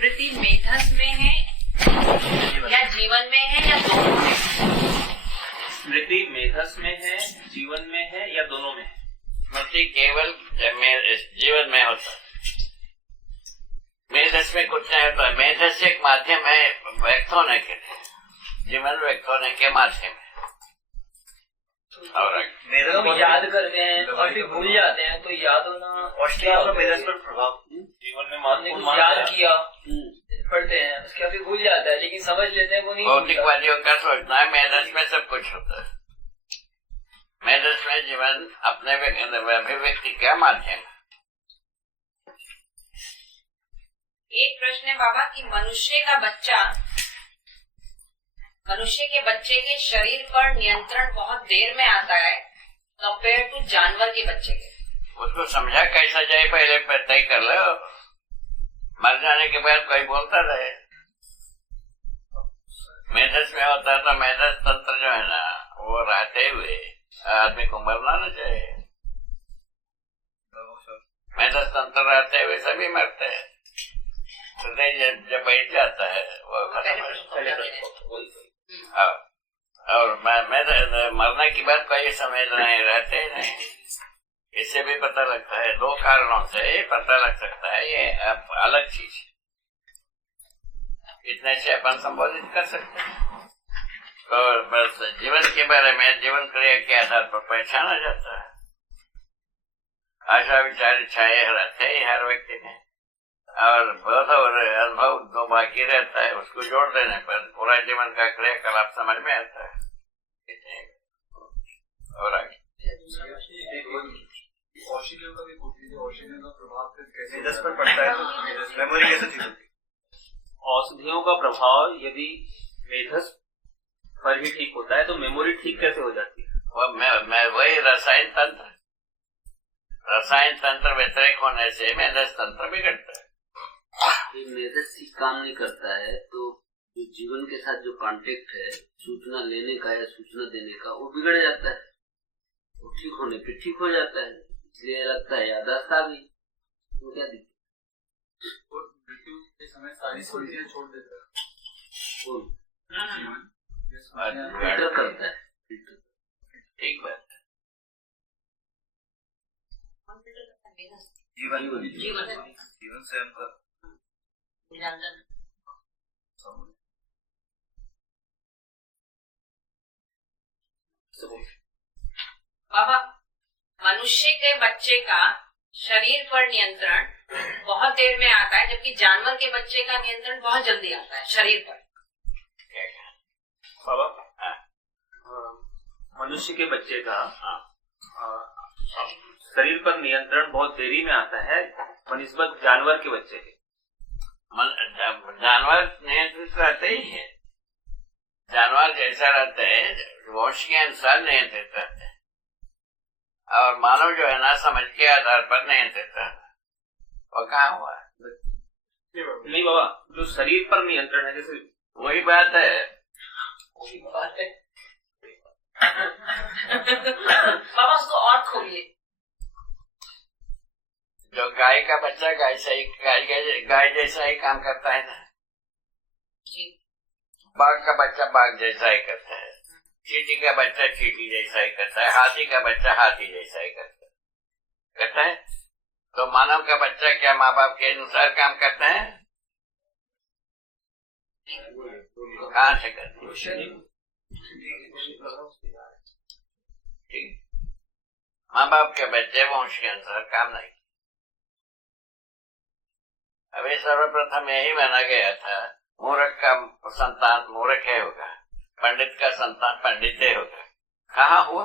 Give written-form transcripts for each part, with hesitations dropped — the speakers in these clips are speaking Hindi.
स्मृति मेधस में है या जीवन में है या दोनों में? स्मृति मेधस में है, जीवन में है या दोनों में है? स्मृति केवल जीवन में होता है, मेधस में कुछ नहीं होता है। मेधस एक माध्यम है व्यक्त होने के लिए, जीवन व्यक्त होने के माध्यम है। और लोग याद करते हैं और फिर भूल जाते हैं, तो याद होना और मेधस पर प्रभाव जीवन में याद किया पढ़ते हैं, उसके बाद फिर भूल जाता है, लेकिन समझ लेते हैं वो नहीं। भौतिकवादियों का सोचना है मेधस में सब कुछ होता है। मेधस में जीवन अपने अभिव्यक्ति का माध्यम है। एक प्रश्न है बाबा कि मनुष्य के बच्चे के शरीर पर नियंत्रण बहुत देर में आता है कंपेयर टू जानवर के बच्चे के। उसको समझा कैसा जाए पहले तय कर लो, मर जाने के बाद कोई बोलता रहे। मेधस में होता है तो मेधस तंत्र जो है ना वो रहते हुए आदमी को मरना न चाहिए। मेधस तंत्र रहते हुए सभी मरते हैं, हृदय जब बैठ जाता है वो और मरने की बात कोई समझ नहीं रहते नहीं। इससे भी पता लगता है, दो कारणों से पता लग सकता है ये अलग चीज, इतने से अपन संबोधित कर सकते हैं। तो बस जीवन के बारे में जीवन क्रिया के आधार पर पहचाना जाता है। आशा विचार इच्छाएं रहते ही हर व्यक्ति में, और बोध और अनुभव दो बाकी रहता है, उसको जोड़ देने पर पूरा जीवन का क्रियाकलाप समझ में आता है। और आगे औषधियों का भी पूछ लीजिए, औषधियों का प्रभाव कैसे मेधस पर पड़ता है, तो मेमोरी कैसे ठीक होती है? औषधियों का प्रभाव यदि मेधस पर ही ठीक होता है तो मेमोरी ठीक कैसे हो जाती है? वही रसायन तंत्र व्यतिरेक होने से मेधस तंत्र बिगड़ता है। मेधस ठीक काम नहीं करता है तो जो जीवन के साथ जो कांटेक्ट है सूचना लेने का या सूचना देने का वो बिगड़ जाता है, वो ठीक होने पे ठीक हो जाता है। इसलिए लगता है याददाश्त आ गई, तो क्या दिक्कत? मृत्यु के समय सारी स्मृतियां छोड़ देता है, फिल्टर करता है। ठीक बात। जीवन से हमका बाबा, मनुष्य के बच्चे का शरीर पर नियंत्रण बहुत देर में आता है, जबकि जानवर के बच्चे का नियंत्रण बहुत जल्दी आता है शरीर पर। बाबा, मनुष्य के बच्चे का शरीर पर नियंत्रण बहुत देरी में आता है बनिस्बत जानवर के बच्चे के। जानवर नियंत्रित रहते ही है, जानवर जैसा रहते हैं वंश के अनुसार नियंत्रित रहते हैं, और मानव जो है ना समझ के आधार पर नियंत्रित रहता है। वो कहाँ हुआ? नहीं बाबा, जो शरीर पर नियंत्रण है जैसे वही बात है। बाबा उसको और खोलिए। जो गाय का बच्चा गाय जैसा ही काम करता है ना, बाघ का बच्चा बाघ जैसा ही करता है, चींटी का बच्चा चींटी जैसा ही करता है, हाथी का बच्चा हाथी जैसा ही करता है। तो मानव का बच्चा क्या माँ बाप के अनुसार काम करता है? कहाँ से करते हैं? माँ बाप के बच्चे वंश के अनुसार काम नहीं। अभी सर्वप्रथम यही माना गया था, मूर्ख का संतान मूर्ख है होगा, पंडित का संतान पंडित ही होगा। कहाँ हुआ?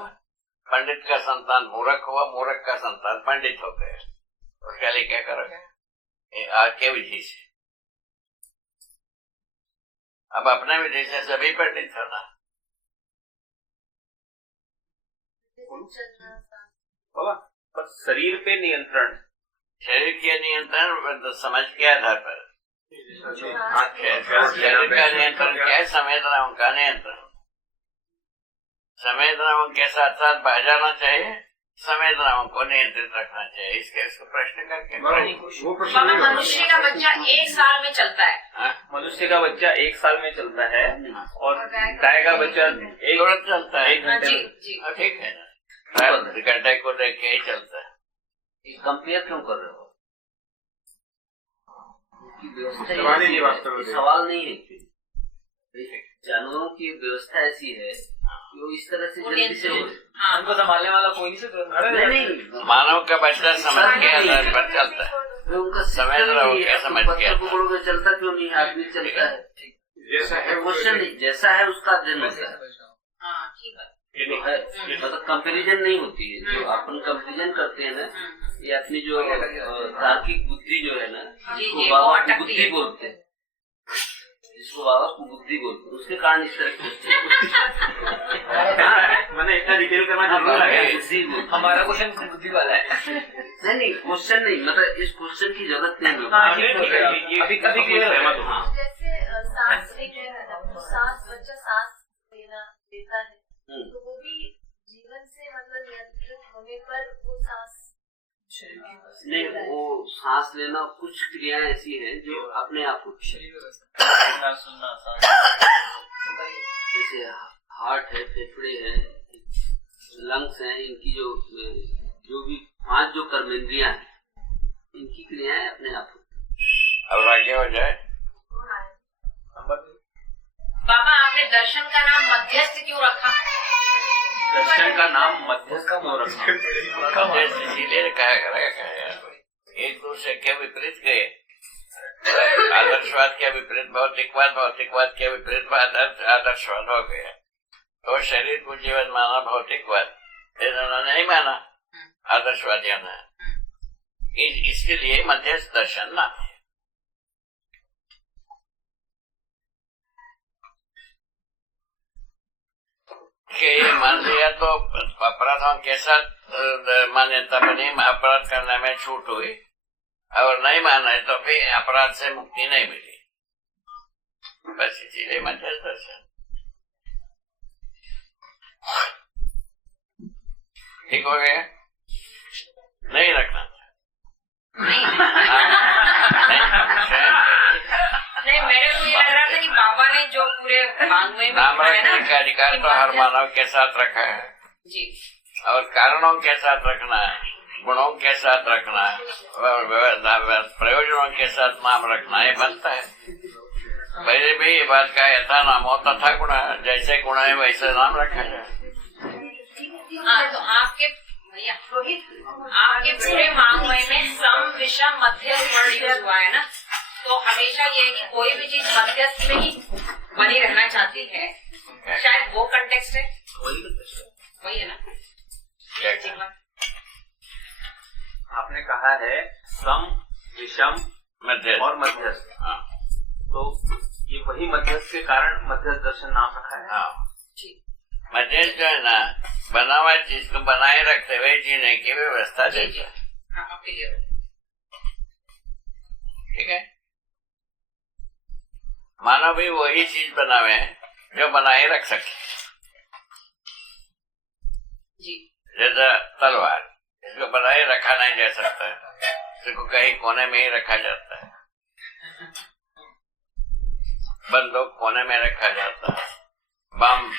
पंडित का संतान मूर्ख हुआ, मूर्ख का संतान पंडित हो गया। उसके लिए क्या करोगे? आज के विधि से, अब अपने विधि से सभी पंडित होना। बाबा, पर शरीर पे नियंत्रण, शरीर के नियंत्रण समझ के आधार पर। शरीर का नियंत्रण क्या है? संवेदनाओं का नियंत्रण। संवेदनाओं के साथ साथ बह जाना चाहिए, संवेदनाओं को नियंत्रित रखना चाहिए। इसको प्रश्न करके वो प्रश्न बाबा नहीं होगा। मनुष्य का बच्चा 1 साल में चलता है। मनुष्य का बच्चा 1 साल में चलता है और गाय का बच्चा एक तुरंत चलता है। 1 घंटे जी में। जी ठीक है ना, 1 घंटे को देख के ही चलता है। कंपेयर क्यों कर रहे हो? उनकी व्यवस्था ही सवाल ही ऐसी नहीं है। वास्तव में। सवाल नहीं है actually। जानवरों की व्यवस्था ऐसी है कि वो इस तरह से जल्दी से हाँ उनको संभालने वाला कोई नहीं सकता। नहीं मानव का बच्चा समझ के आधार पर चलता है। वो उनका समझ सिस्टम रहा हूँ ही क्या है। समझ तो गया। बच्चों को बोलोगे चलता क्यों नहीं, आदमी चलता है। जैसा है क्वेश्चन नहीं, जैसा है उसका अध्ययन होता है। हाँ ठीक है। जो है मतलब कंपैरिजन नहीं होती है। जो अपन कंपैरिजन करते हैं ना, ये अपनी जो तार्किक बुद्धि जो है ना, जी, जिसको जी, बाबा वो की अटकती बुद्धि है। बोलते हैं, जिसको बाबा की बुद्धि बोलते हैं, उसके कारण इस तरह की मैंने इतना डिटेल करना हाँ, जरूर बाबा लगा। की बुद्धि बोलते हैं। हमारा क्वेश्चन बुद्धि वाला है। नहीं क्वेश्चन नहीं, मतलब इस क्वेश्चन की जरूरत नहीं है। हाँ, ठीक है, ये अभी clear सहमत है। हूँ। जैसे सांस लेने सांस बच्चा सांस लेता है तो वो भी जीवन से मतलब नियंत्रित होने पर वो सांस नहीं, वो सांस लेना कुछ क्रियाएं ऐसी हैं जो अपने आप होती है। जैसे हार्ट है, फेफड़े हैं, लंग्स हैं, इनकी जो भी 5 जो कर्मेंद्रियां हैं, इनकी क्रियाएं अपने आप होती हैं। अब आगे हो जाए। बाबा आपने दर्शन का नाम मध्यस्थ क्यों रखा? दर्शन का नाम मध्यस्थ क्यों रखा? मध्यस्थ इसीलिए कहा करेगा एक दूसरे के विपरीत गए। आदर्शवाद के विपरीत भौतिकवाद, भौतिकवाद के विपरीत आदर्शवाद हो गया। तो शरीर को जीवन माना भौतिकवाद, इन्होंने नहीं माना आदर्शवादियों ने। इसके लिए मध्यस्थ दर्शन ना है। ये मान लिया तो अपराधों के साथ मान्यता बनी, अपराध करने में छूट हुई, और नहीं माना तो फिर अपराध से मुक्ति नहीं मिली। बस इसीलिए मध्यस्थ दर्शन ठीक हो गया। नहीं रखना नहीं, मेरे को ये लग रहा था कि बाबा ने जो पूरे वाङ्मय में नाम लिखा है ना, रखने का अधिकार तो हर मानव के साथ रखा है, जी और कारणों के साथ रखना है, गुणों के साथ रखना है, और प्रयोजनों के साथ नाम रखना, ये बनता है। पहले भी ये बात का यथा नाम होता था गुण, जैसे गुण है वैसे नाम रखा जाए। हाँ, तो आपके भैया आपके पूरे वाङ्मय में सम विषम मध्यस्थ वर्ड यूज हुआ है ना, तो हमेशा ये है कि कोई भी चीज मध्यस्थ में ही बनी रहना चाहती है, शायद वो कंटेक्स्ट है, वही है ना। क्या आपने कहा है सम, विषम मध्यस्थ और मध्यस्थ, हाँ, तो ये वही मध्यस्थ के कारण मध्यस्थ दर्शन नाम रखा है। हाँ। मध्यस्थ जो है ना, बना हुआ चीज को बनाए रखते हुए जीने की व्यवस्था देता है। हाँ, आपके लिए ठीक है। मानव भी वही चीज बनावे हैं जो बनाए रख सके। जी जैसा तलवार, इसको बनाए रखा नहीं जा सकता, इसको कहीं कोने में ही रखा जाता है। बंदूक कोने में रखा जाता है, बम,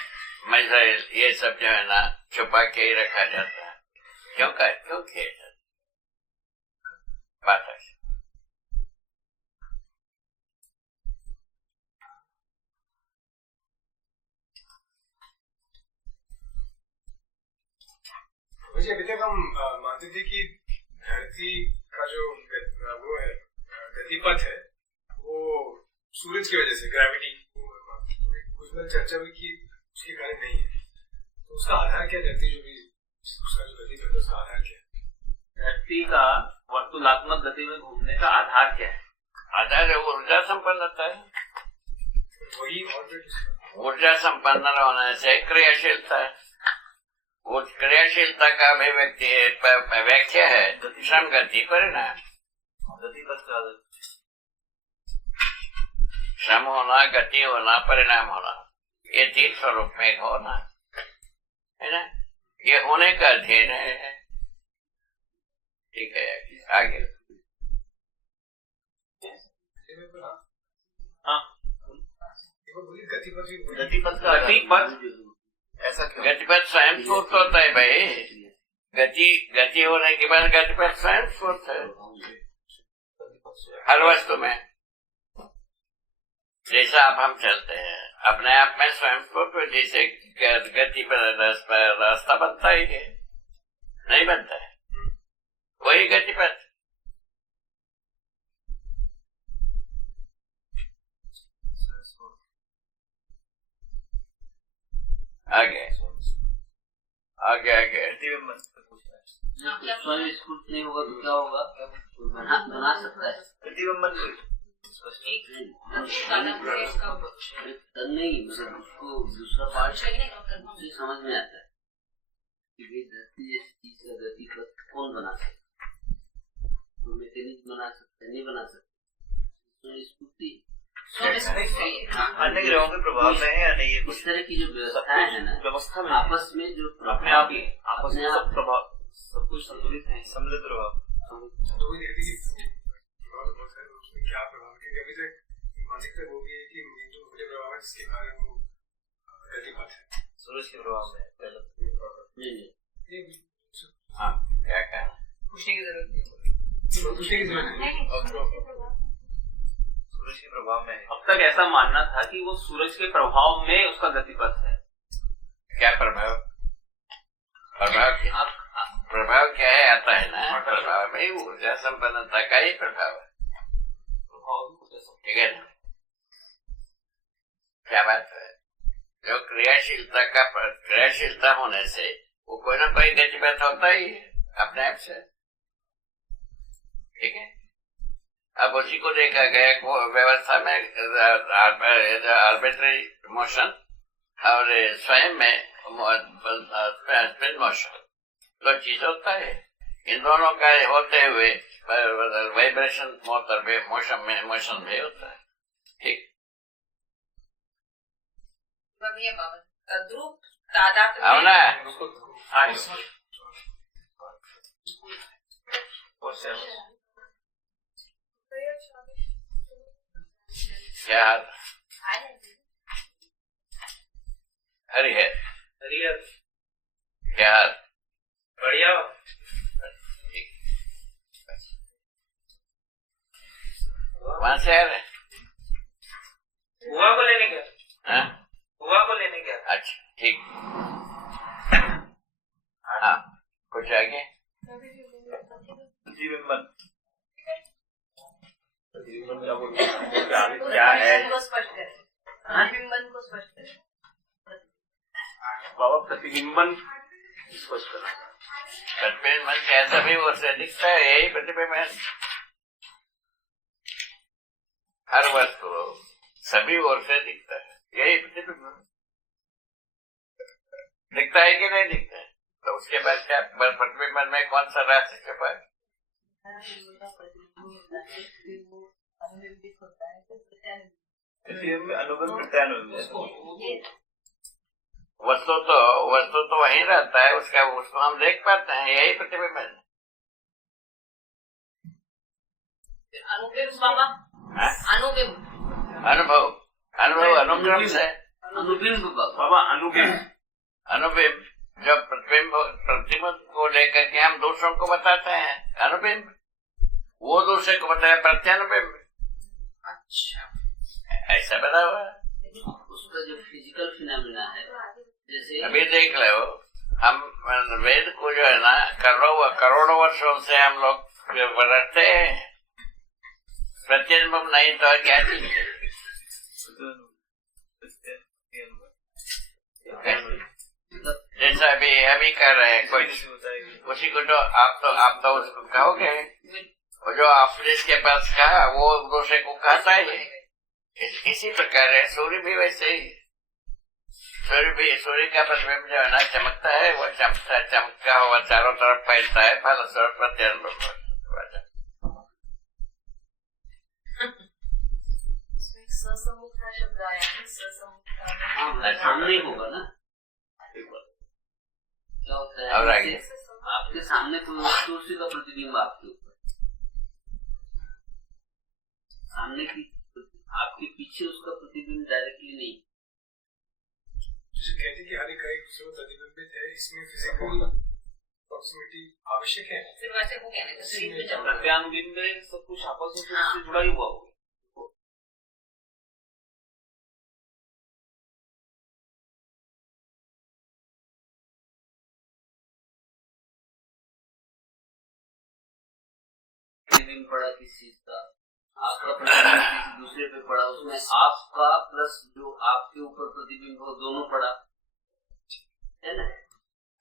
मिसाइल, ये सब जो है ना छुपा के ही रखा जाता है। क्यों किया जाता बात है। मुझे अभी तक हम मानते थे कि धरती का जो वो है गतिपथ है वो सूरज की वजह से, ग्रेविटी, कुछ बार चर्चा हुई कि उसके कारण नहीं है, तो उसका आधार क्या? धरती जो भी उसका जो गतिपथ है उसका आधार क्या है? धरती का वर्तुलात्मक गति में घूमने का आधार क्या है? आधार ऊर्जा संपन्नता है। वही ऑर्बिट, ऊर्जा संपन्न होने से क्रियाशीलता है। उस क्रियाशीलता का अभिव्यक्ति व्याख्या है श्रम गति परिणाम। श्रम होना, गति होना, परिणाम होना, ये 3 स्वरूप में होना है ना। ये होने का अध्ययन है, ठीक है, आगे। हाँ, गतिपथ का गतिपथ ऐसा क्यों? गतिपथ स्वयं स्फूर्त होता है भाई। गति होने के बाद गतिपथ स्वयं स्फूर्त है हर वस्तु में। जैसा आप हम चलते हैं अपने आप में स्वयं स्फूर्त, जैसे गति पर रास्ता बनता ही है, नहीं बनता है, वही गतिपथ। आगे आगे आगे स्वयं स्फूर्त नहीं होगा तो क्या होगा? बना सकता है नहीं, मतलब उसको दूसरा पार्ट से समझ में आता है कि धरती जैसी चीज का गति पर कौन बना सकता है? मैकेनिक बना सकता है, नहीं बना सकता। स्फूर्ति अन्य ग्रहों के प्रभाव में है या नहीं? ये इस तरह की जो व्यवस्थाएं है ना, व्यवस्था में आपस में जो अपने आप ही आपस में सब प्रभाव, सब कुछ संतुलित है, सम्मिलित प्रभाव। तो वही देखते कि प्रभाव बहुत सारे, उसमें क्या प्रभाव है? क्योंकि अभी तक मानसिकता वो भी है कि जो मुख्य प्रभाव है जिसके कारण वो गतिपथ है, सूरज के प्रभाव में हाँ, क्या कहना? पूछने की जरूरत नहीं। पूछने की जरूरत नहीं। सूरज के प्रभाव में अब तक ऐसा मानना था कि वो सूरज के प्रभाव में उसका गतिपथ है। क्या प्रभाव? प्रभाव क्या है? आता है ना, प्रभाव में ऊर्जा संपन्नता का ही प्रभाव है, ठीक है ना? क्या बात है? जो क्रियाशीलता होने से वो कोई ना कोई गतिपथ होता ही है अपने आप से, ठीक है। अब उसी को देखा गया व्यवस्था में आर्बिट्री मोशन और स्वयं में स्पिन मोशन, तो चीज होता है। इन दोनों का होते हुए वाइब्रेशन मोशन में होता है, ठीक। तद्रूप तादात्म्य అవునా? क्या हाल? हरिहर क्या हाल? बढ़िया। वहां से आ रहे? बुआ को लेने गया। हाँ? बुआ को लेने गया। अच्छा, ठीक। हाँ, कुछ आगे? क्या है? को स्पष्ट करें, प्रतिबिंबन को स्पष्ट करें। बाबा प्रतिबिंबन स्पष्ट करना। प्रतिबिंबन कैसा भी वो से दिखता है, यही प्रतिबिंबन। हर वस्तु सभी ओर से दिखता है, यही प्रतिबिंबन। दिखता है कि नहीं दिखता है? तो उसके बाद क्या प्रतिबिंबन में कौन सा रहस्य छुपा है? वस्तु तो वहीं रहता है, उसको हम देख पाते हैं, यही प्रतिबिंबन। अनुबिंब बाबा, अनुभव अनुक्रम से अनुबिंब बाबा अनुबिंब जो प्रतिबिंब को लेकर के हम दूसरों को बताते हैं, अनुबिंब। वो दूसरे को बताया प्रत्यानुबिंब। अच्छा, ऐसा बता हुआ है। उसका जो फिजिकल फिनोमेना है, जैसे अभी देख लो, हम वेद को जो है ना करोड़ों वर्षों से हम लोग रखते हैं, प्रत्यानुबिंब नहीं तो क्या चीज है? जैसा अभी हम ही कर रहे हैं कुछ, उसी को तो आप तो उसको कहोगे, जो आपने इसके पास कहा वो दूसरे को कहता है। इसी प्रकार है सूर्य भी वैसे ही। सूर्य का प्रतिबिंब जो है ना चमकता है, वो चमकता हुआ चारों तरफ फैलता है, फलस्वरूप प्रत्यानुबिंब। ससमुखता शब्द आया है, ससमुखता सामने ही होगा ना, क्या होता है? और आगे आपके सामने कोई वस्तु, उसी का प्रतिबिंब आपके ऊपर, सामने की आपके पीछे उसका प्रतिबिंब डायरेक्टली नहीं। जैसे कहते हैं कि हर एक का एक दूसरे में प्रतिबिंबित है, इसमें फिजिकल प्रॉक्सिमिटी आवश्यक है। फिर वैसे हो गया नहीं तो शरीर में जब प्रत्यानुबिंब में सब कुछ आपस में फिर उससे जुड़ा ही हुआ होगा। प्रतिबिंब पड़ा किसी चीज का, आपका प्रतिबिंब किसी दूसरे पे पड़ा, उसमें आपका प्लस जो आपके ऊपर प्रतिबिंब हो दोनों पड़ा है ना।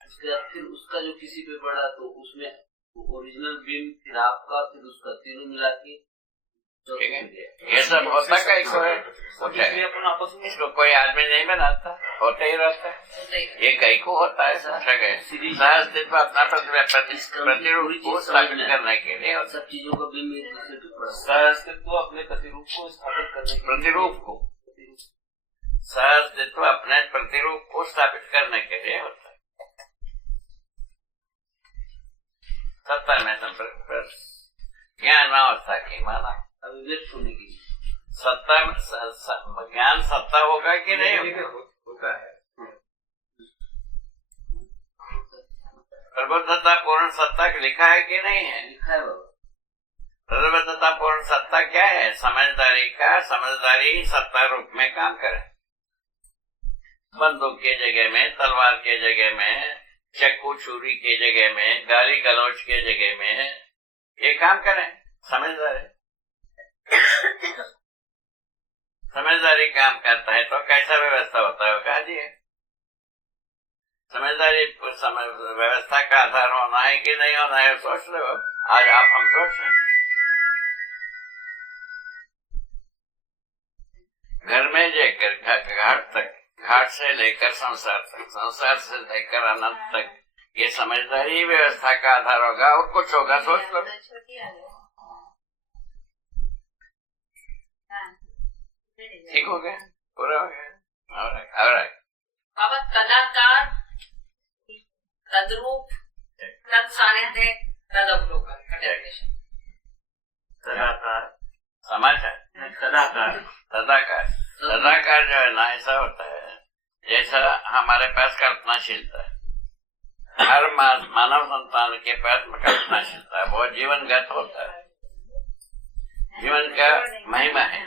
उसके बाद फिर उसका जो किसी पे पड़ा तो उसमें ओरिजिनल बिंब, फिर आपका, फिर उसका, तीनों मिला के ठीक है। ये सब होता कैसे है? होता है। अपन आपस में इसको कोई आदमी नहीं बनाता, होता ही रहता है। ये कई को होता है, समझा गए। सहअस्तित्व अपना प्रतिरूप को स्थापित करने के लिए, और सब चीजों का बिंब एक दूसरे पे पड़ा। सहअस्तित्व अपने प्रतिरूप को स्थापित करने के लिए, प्रतिरूप को, सहअस्तित्व अपने प्रतिरूप को स्थापित करने के लिए होता है। सत्ता में संपर्क ज्ञान अवस्था की माना अभिव्यक्त होने की सत्ता, ज्ञान सत्ता होगा कि नहीं होता है। प्रबुद्धता पूर्ण सत्ता लिखा है कि नहीं है? लिखा है बाबा। प्रबुद्धता पूर्ण सत्ता क्या है? समझदारी सत्ता रूप में काम करे। बंदूक के जगह में, तलवार के जगह में, चक्कू छुरी के जगह में, गाली गलौज के जगह में ये काम करें। समझदारी काम करता है तो कैसा व्यवस्था होता है? कहा जी समझदारी व्यवस्था का आधार होना है कि नहीं होना है, सोच लो। आज आप हम सोच रहे हैं। घर में लेकर घाट तक, घाट से लेकर संसार तक, संसार से लेकर अनंत तक, ये समझदारी व्यवस्था का आधार होगा और कुछ होगा, सोच लो। ठीक हो गया, पूरा हो गया। और बाबा तदाकार, तद्रूप, तत्सानिध्य, तदवलोकन, कंटेम्पलेशन। सदाकार, समाचार तदाकार जो है ना, ऐसा होता है जैसा हमारे पास कल्पनाशीलता है। हर मानव संतान के पास कल्पनाशीलता है, वो जीवनगत होता है, जीवन का महिमा है।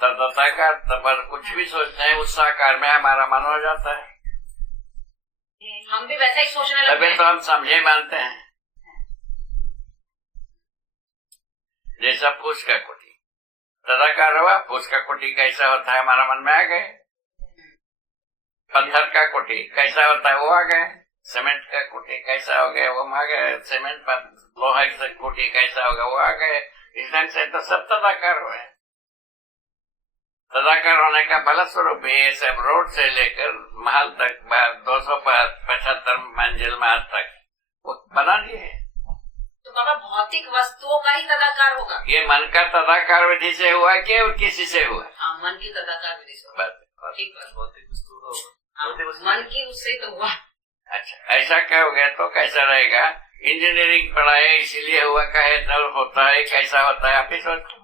तदाकार पर कुछ भी सोचते हैं, उस साकार में हमारा मन हो जाता है। हम भी वैसा ही सोचने लगते तभी हैं। तो हम समझे मानते हैं। जैसा फूस का कुटी तदाकार हुआ, फूस का कुटी कैसा होता है हमारा मन में आ गए। पत्थर का कुटी कैसा होता है वो आ गए। सीमेंट का कुटी कैसा हो गया वो आ गए। सीमेंट पर लोहा की कुटी कैसा होगा वो आ गए। इस ढंग से तो सब तदाकार हुए। तदाकार होने का फलस्वरूप ये सब रोड से लेकर महल तक 275 मंजिल महल तक बना लिए। तो बाबा भौतिक वस्तुओं का ही तदाकार होगा। ये मन का तदाकार विधि से हुआ कि और किसी से हुआ? हाँ, मन की तदाकार विधि से हुआ। ठीक है, भौतिक वस्तु का होगा। हाँ, मन की उससे तो हुआ। अच्छा, ऐसा क्या हो गया तो कैसा रहेगा? इंजीनियरिंग पढ़ाए इसीलिए हुआ, कहे तो होता है, कैसा होता है आप ही सोचो।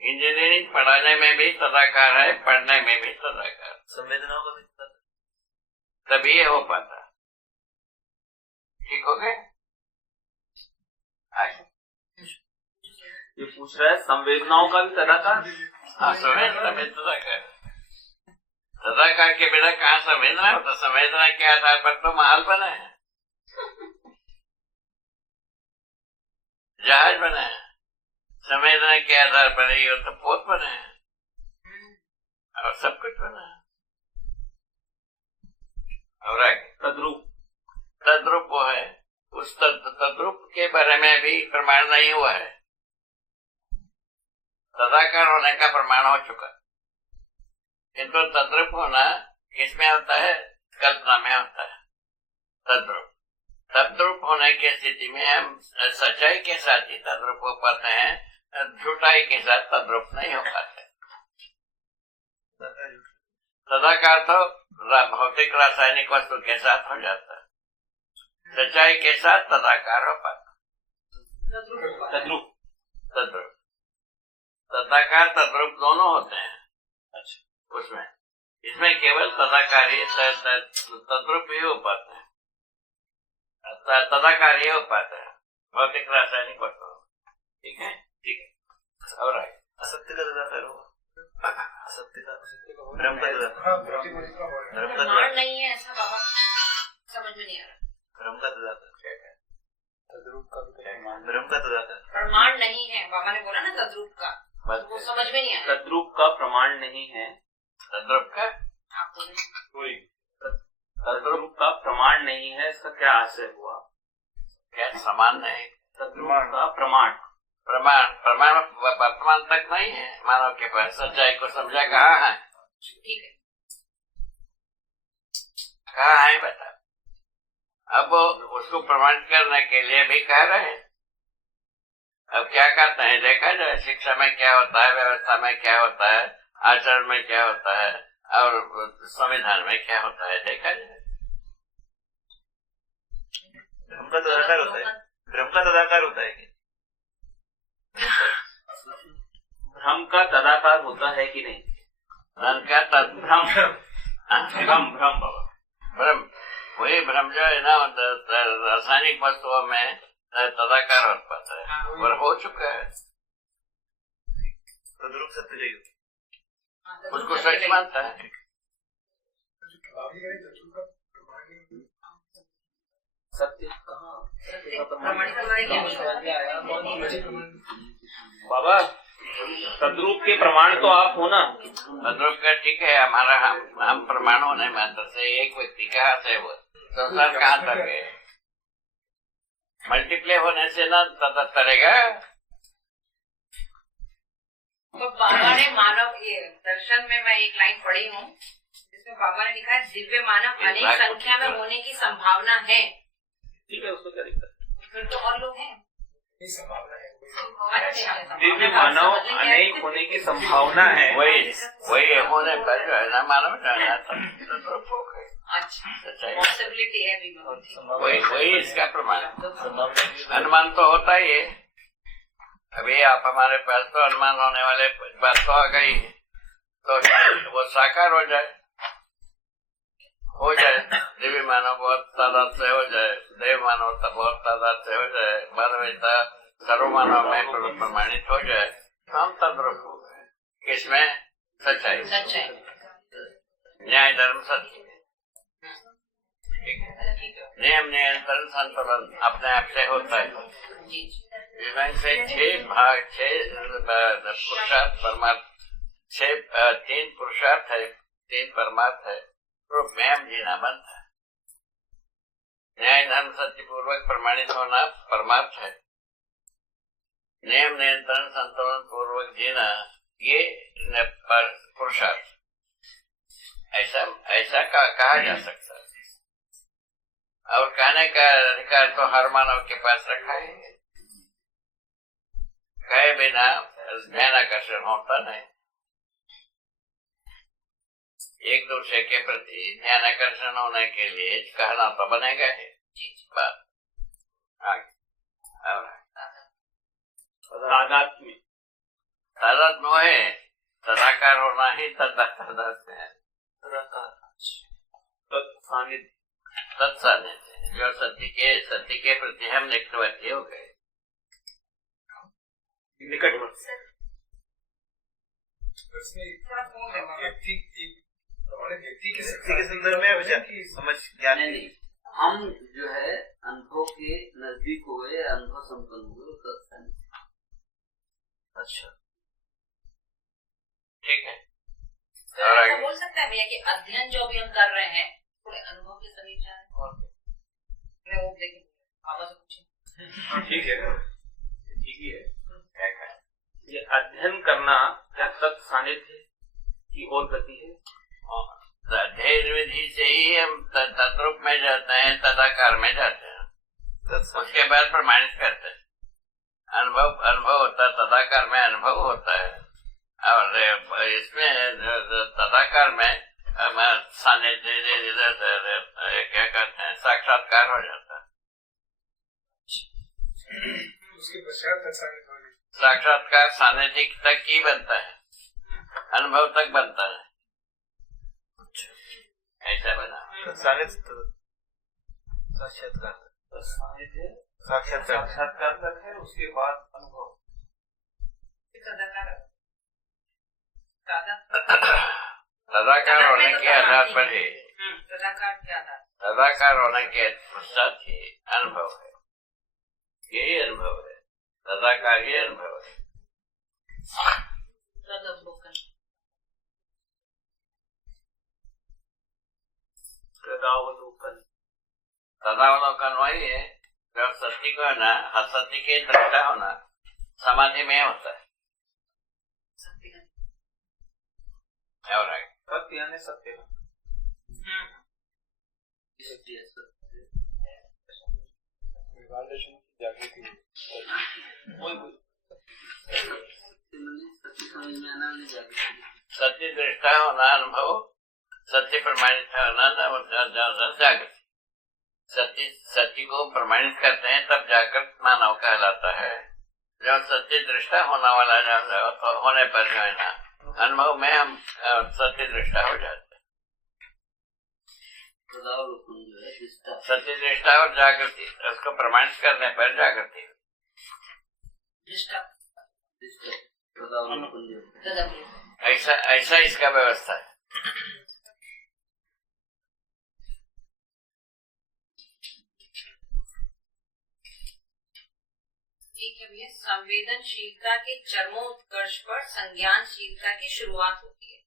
इंजीनियरिंग पढ़ाने में भी तदाकार है, पढ़ने में भी तदाकार, संवेदनाओं का भी तभी ये हो पाता। ठीक हो गए? ये पूछ रहा है संवेदनाओं का भी तदाकार। हाँ, संवेदना में तदाकार। तदाकार के बिना कहाँ संवेदना होता? संवेदना के आधार पर तो महल बने हैं, जहाज बने हैं। संवेदना के आधार पर ही तो पोत बने हैं और सब कुछ बना है। और तद्रूप वो है, उस तद्रूप के बारे में भी प्रमाण नहीं हुआ है। तदाकार होने का प्रमाण हो चुका, किंतु तद्रूप होना किसमें होता है? कल्पना में होता है। तद्रूप होने की स्थिति में हम सच्चाई के साथ ही तद्रूप हो पाते हैं, झूठाई के साथ तद्रूप नहीं हो पाते। तदाकार तो भौतिक रासायनिक वस्तु के साथ हो जाता है। सच्चाई के साथ तदाकार हो पाता। तद्रूप। तद्रूप, तदाकार तद्रूप दोनों होते हैं। अच्छा। उसमें इसमें केवल तदाकार ही तद्रूप ही हो पाता है, तदाकार ही हो पाता है, भौतिक रासायनिक वस्तु। ठीक है, ठीक है। और आगे असत्य का तदाकार होगा, असत्य का भ्रम का तदाकार, प्रमाण नहीं है ऐसा बाबा, समझ में नहीं आ रहा। भ्रम का तदाकार, तद्रूप का भी भ्रम का तदाकार, प्रमाण नहीं है, बाबा ने बोला ना तद्रूप का, वो समझ में नहीं आया। तद्रूप का प्रमाण नहीं है। तद्रूप का आप बोले तद्रूप का प्रमाण नहीं है, इसका क्या आशय हुआ? क्या समान नहीं? तद्रूप का प्रमाण, प्रमाण वर्तमान तक नहीं है मानव के पास। सच्चाई को समझा कहाँ है? ठीक है, कहाँ है बता। अब उसको प्रमाणित करने के लिए भी कह रहे हैं। अब क्या करते हैं देखा जाए, शिक्षा में क्या होता है, व्यवस्था में क्या होता है, आचरण में क्या होता है और संविधान में क्या होता है, देखा जाए। भ्रम का तदाकार होता है, भ्रम का तदाकार होता है कि भ्रम का तदाकार होता है कि नहीं? भ्रम बाबा, भ्रम वही भ्रम जो है ना रासायनिक वस्तुओं में तदाकार हो पाता है और हो चुका है। तद्रूप सत्य जो उसको सच मानता है। सत्य कहाँ? प्रमाणित बाबा तद्रूप के प्रमाण तो आप हो ना। तद्रूप का ठीक है, हमारा हम प्रमाण होने मात्र से एक व्यक्ति कहाँ से वो संसार कहाँ तक है, मल्टीप्लाई होने से ना तरेगा। तो बाबा ने मानव, ये दर्शन में मैं एक लाइन पढ़ी हूँ जिसमें बाबा ने लिखा है दिव्य मानव अनेक संख्या में होने की संभावना है। ठीक है, उसमें क्या दिक्कत है? फिर तो और लोग हैं। संभावना है। अच्छा, दिव्य मानव अनेक होने की संभावना है। वही होने पर जो है ना मानव जाना तद्रूप हो गए। अच्छा, पॉसिबिलिटी है भी। वही इसका प्रमाण। अनुमान तो होता ही है। अभी आप हमारे पास तो अनुमान होने वाले बात तो आ गई, तो वो साकार हो जाए दिव्य मानव बहुत तादाद से हो जाए, देव मानव बहुत तादाद से हो जाए, मानवता सर्व मानव में प्रमाणित हो जाए, तो हम तद्रूप हो गए। किसमें? सच्चाई, न्याय धर्म सत्य। नियम नियंत्रण संतुलन अपने आप से होता है। इसमें से 6 पुरुषार्थ परमार्थ, 3 पुरुषार्थ है, 3 परमार्थ है, रूप में हम जीना बनता है। न्याय धर्म सत्य पूर्वक प्रमाणित होना परमार्थ है। नियम नियंत्रण संतुलन पूर्वक जीना ये पुरुषार्थ। ऐसा कहा जा सकता है। और कहने का अधिकार तो हर मानव के पास रखा है। कहे बिना ध्यान आकर्षण होता नहीं। एक दूसरे के प्रति ध्यान आकर्षण होने के लिए कहना तो बनेगा है। बात आगे तादाद में है, तदाकार होना ही तादाद में है। तत्सान्निध्य जो सत्य के प्रति हम निकटवर्ती हो गए। निकटवर्ती व्यक्ति के संदर्भ में विचार समझ ज्ञान नहीं, हम जो है अनुभव के नजदीक हुए, अनुभव संपन्न हुए, तत्सान्निध्य। अच्छा, ठीक है। तो ऐसा बोल सकता है भैया कि अध्ययन जो भी हम कर रहे हैं थोड़े अनुभव की समीक्षा है। और मैं वो लेकिन पापा से पूछे। ठीक है, ठीक ही है। ये अध्ययन करना क्या तत्सान्निध्य की और गति है? अध्ययन विधि से ही हम तद्रूप में जाते हैं, तदाकार में जाते हैं, उसके बाद प्रमाणित करते हैं। अनुभव होता है, तदाकार में अनुभव होता है, और इसमें तदाकार में सान्निध्य क्या कहते हैं, साक्षात्कार हो जाता है। उसके पश्चात तत्सान्निध्य होगी। साक्षात्कार सानिध्य तक ही बनता है, अनुभव तक बनता है, ऐसा बना। साक्षात्कार साक्षात्कार तक है, उसके बाद अनुभव। तदाकार होने के आधार पर ही, तदाकार के आधार, तदाकार होने के पश्चात ही अनुभव है, यही अनुभव है, तदाकार ही अनुभव है। तदवलोकन, तदावलोकन, तदावलोकन वही है जो सत्य को होना, असत्य के दृष्टा होना समाधि में होता है। और आगे सत्य यानी सत्य। जागृति सत्य दृष्टा होना अनुभव, सत्य प्रमाणित होना जागृति। सत्य को प्रमाणित करते हैं तब जागृत मानव कहलाता है। जब सत्य दृष्टा होने वाला तो होने पर जो है ना अनुभव में हम सत्य दृष्टा हो जाते हैं। सत्य दृष्टा और जागृति, उसको प्रमाणित करने पर जागृति। ऐसा इसका व्यवस्था है। ठीक है भैया। संवेदनशीलता के चरमोत्कर्ष पर संज्ञानशीलता की शुरुआत होती है।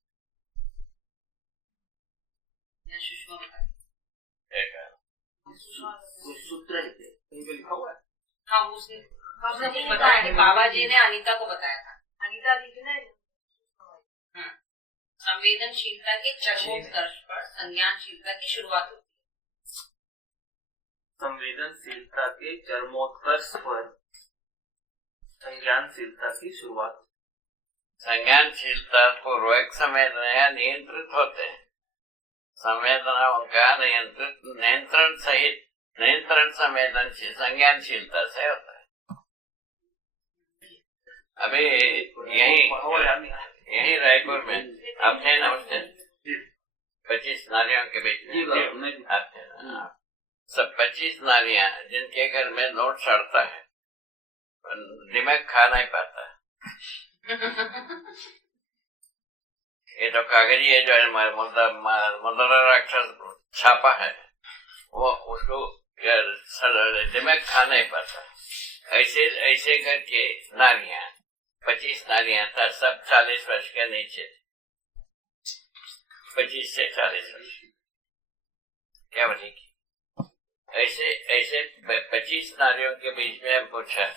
सुषमा सूत्र है लिखा हुआ है। हाँ, उसने बताया कि बाबा जी ने अनीता को बताया था। अनीता दीदी ने संवेदनशीलता के चरमोत्कर्ष पर संज्ञानशीलता की शुरुआत होती है। संवेदनशीलता के चरमोत्कर्ष पर संज्ञानशीलता की शुरुआत। संज्ञानशीलता पूर्वक संवेदना नियंत्रित होते हैं। संवेदनाओं का नियंत्रण सहित नियंत्रण संवेदनशील संज्ञानशीलता से होता है। अभी यही रायपुर में आप थे ना उस दिन 25 नारियों के बीच में आप थे ना। सब 25 नारियां जिनके घर में नोट सड़ता है, दिमाग खा नहीं पाता। ये तो कागजी है जो मुद्रा राक्षस छापा है, वो उसको दिमाग खा नहीं पाता। ऐसे करके नारियां 25 नारियां था, सब 40 वर्ष के नीचे, 25 से 40 वर्ष। क्या बनेगी? ऐसे 25 नारियों के बीच में पूछा,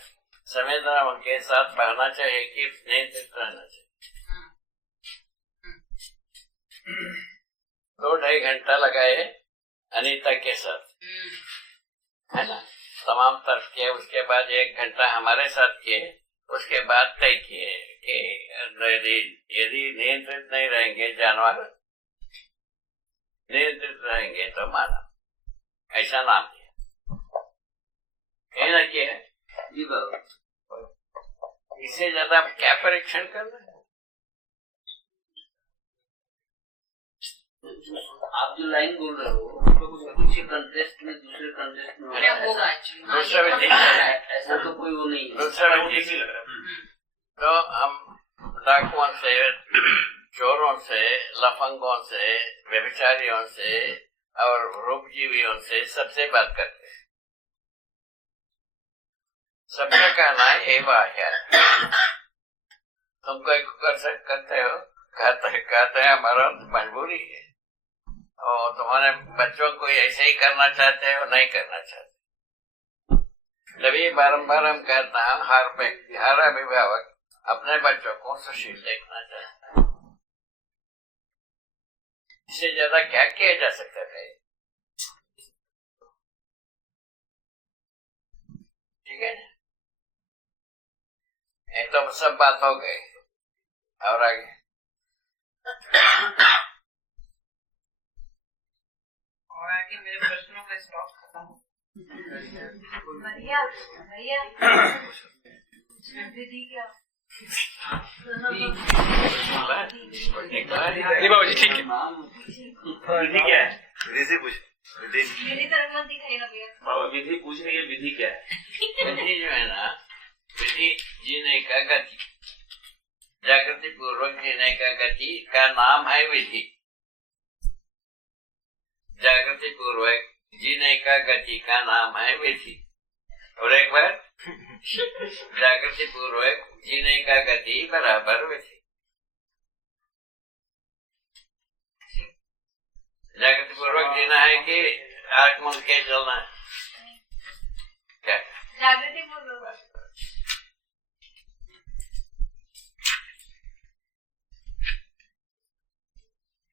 संवेदना उनके साथ बहना चाहिए कि नियंत्रित रहना चाहिए। 2-2.5 घंटा लगाए अनीता के साथ, है ना, तमाम तर्क किए। उसके बाद 1 घंटा हमारे साथ किए। उसके बाद तय किए कि यदि नियंत्रित नहीं रहेंगे जानवर, नियंत्रित रहेंगे तो मानव, ऐसा नाम दिया। कहना क्या है जी बाबा, इससे ज्यादा आप क्या परीक्षण कर रहे हैं? आप जो लाइन बोल रहे हो कुछ कंटेस्ट में दूसरे कंटेस्ट में दूसरा ऐसा तो कोई वो नहीं है। दूसरा तो हम डाकुओं से, चोरों से, लफंगों से, व्यभिचारियों से और रूपजीवियों से सबसे बात करते हैं। सबका कहना है ये वाक्य तुम कोई करते हो, कहते हैं हमारा मजबूरी है और तुम्हारे बच्चों को ऐसे ही करना चाहते हो, नहीं करना चाहते। जब ये बारम्बार हम कहते हैं, हर अभिभावक अपने बच्चों को सुशील देखना चाहता है। इससे ज्यादा क्या किया जा सकता है? ठीक है ना? एक तो सब बात हो गई और आगे मेरे प्रश्नों का स्टॉक खत्म हो भैया भैया विधि क्या? नहीं बाबा जी ठीक है। विधि क्या है? विधि से पूछ। विधि मेरी तरफ मत दिखाएगा भैया। बाबा विधि पूछ रही है, विधि क्या है? विधि जो है ना, विधि जीने का गति, जागृति पूर्वक जीने का गति का नाम है विधि। जागृति पूर्वक जीने का गति का नाम है विधि। और एक बार जागृति पूर्वक जीने का गति बराबर विधि। जागृति पूर्वक जीना है कि आंख मूंद के चलना है? क्या जागृति पूर्वक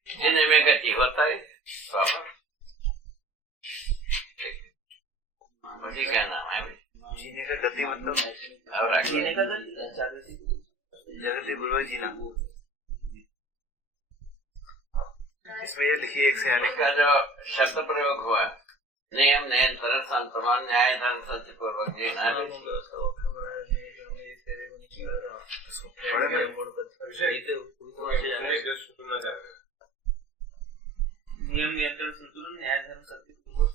जीने में गति होता है मुझे क्या नाम है? जीने का गति मतलब और आगे जीने का गति जागृति पूर्वक जीना। इसमें ये लिखिए एक से आने का जो शब्द प्रयोग हुआ, नियम नियंत्रण संतुलन न्याय धर्म सत्य पूर्वक जीना। नियम नियंत्रण संतुलन न्याय धर्म सत्य पूर्वक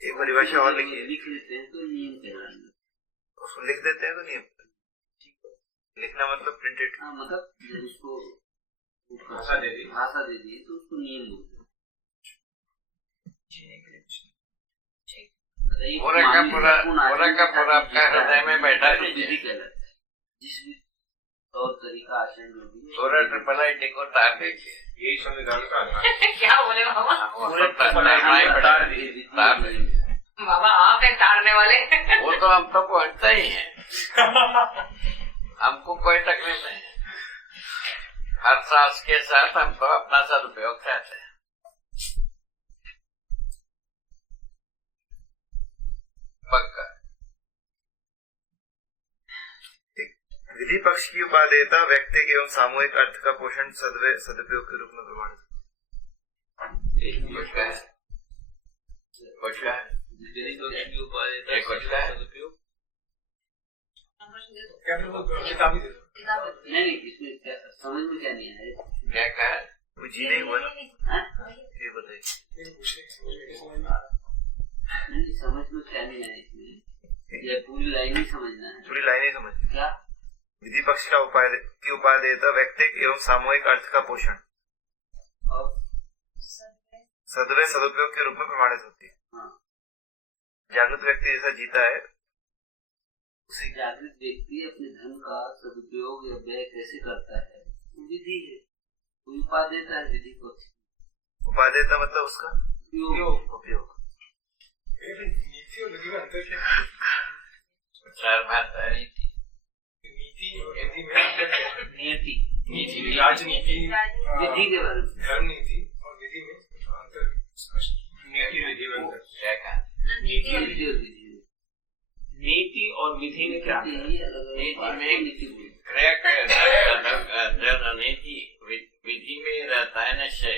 एक परिभाषा और लिखिए। लिख लेते हैं तो नियम कहलाएंगे। उसको लिख देते हैं तो नियम। लिखना मतलब प्रिंटेड। हाँ, मतलब जब उसको भाषा दे दी तो उसको नियम बोलते हैं। पूरा का पूरा आपका हृदय में बैठा दीजिए। विधि कहलाता है। जिस भी तौर तरीका आचरण में भी पूरा ट्रिपल आईटी को तार दीजिए। यही संविधान का आधार है। क्या बोले बाबा? पूरे तार दीजिए। तार दीजिए। बाबा आप हैं तारने वाले। वो तो हम तो पहुंचते ही हैं। हमको कोई तकलीफ नहीं है। हर सांस के साथ हम तो अपना सदुपयोग चाहते हैं। पक्का। विधि पक्ष की उपादेयता व्यक्तिगत एवं सामूहिक अर्थ का पोषण सदुपयोग के रूप में प्रमाणित। कुछ का है क्या फिर वो किताबी दे दो। नहीं इसमें समझ में क्या नहीं आया। क्या कहा? वो जीने हुआ ना, ये बताइए। नहीं समझ में क्या नहीं आया इसमें। ये पूरी लाइन ही समझना है। पूरी लाइन ही समझिए। क्या? विधि पक्ष का उपादेयता व्यक्तिगत एवं सामूहिक अर्थ का पोषण और सदव्य सदुपयोग के रूप में प्रमाणित होती है। हाँ। जागृत व्यक्ति जैसा जीता है उसी जागृत व्यक्ति अपने धन का सदुपयोग या व्यय कैसे करता है वो विधि है। कोई उपादेयता है विधि को। उपादेयता मतलब उसका उपयोग। नीति और विधि में अंतर क्या है? चार बात है। नीति और विधि में अंतर क्या है? नीति राजनीति, विधि के बारे में। धर्म नीति और विधि में अंतर स्पष्ट। नीति विधि में अंतर क्या कहा? नीति और विधि नीति और विधि में क्या अंतर है? नीति में क्रिया जो नीति विधि में रहता है निश्चय,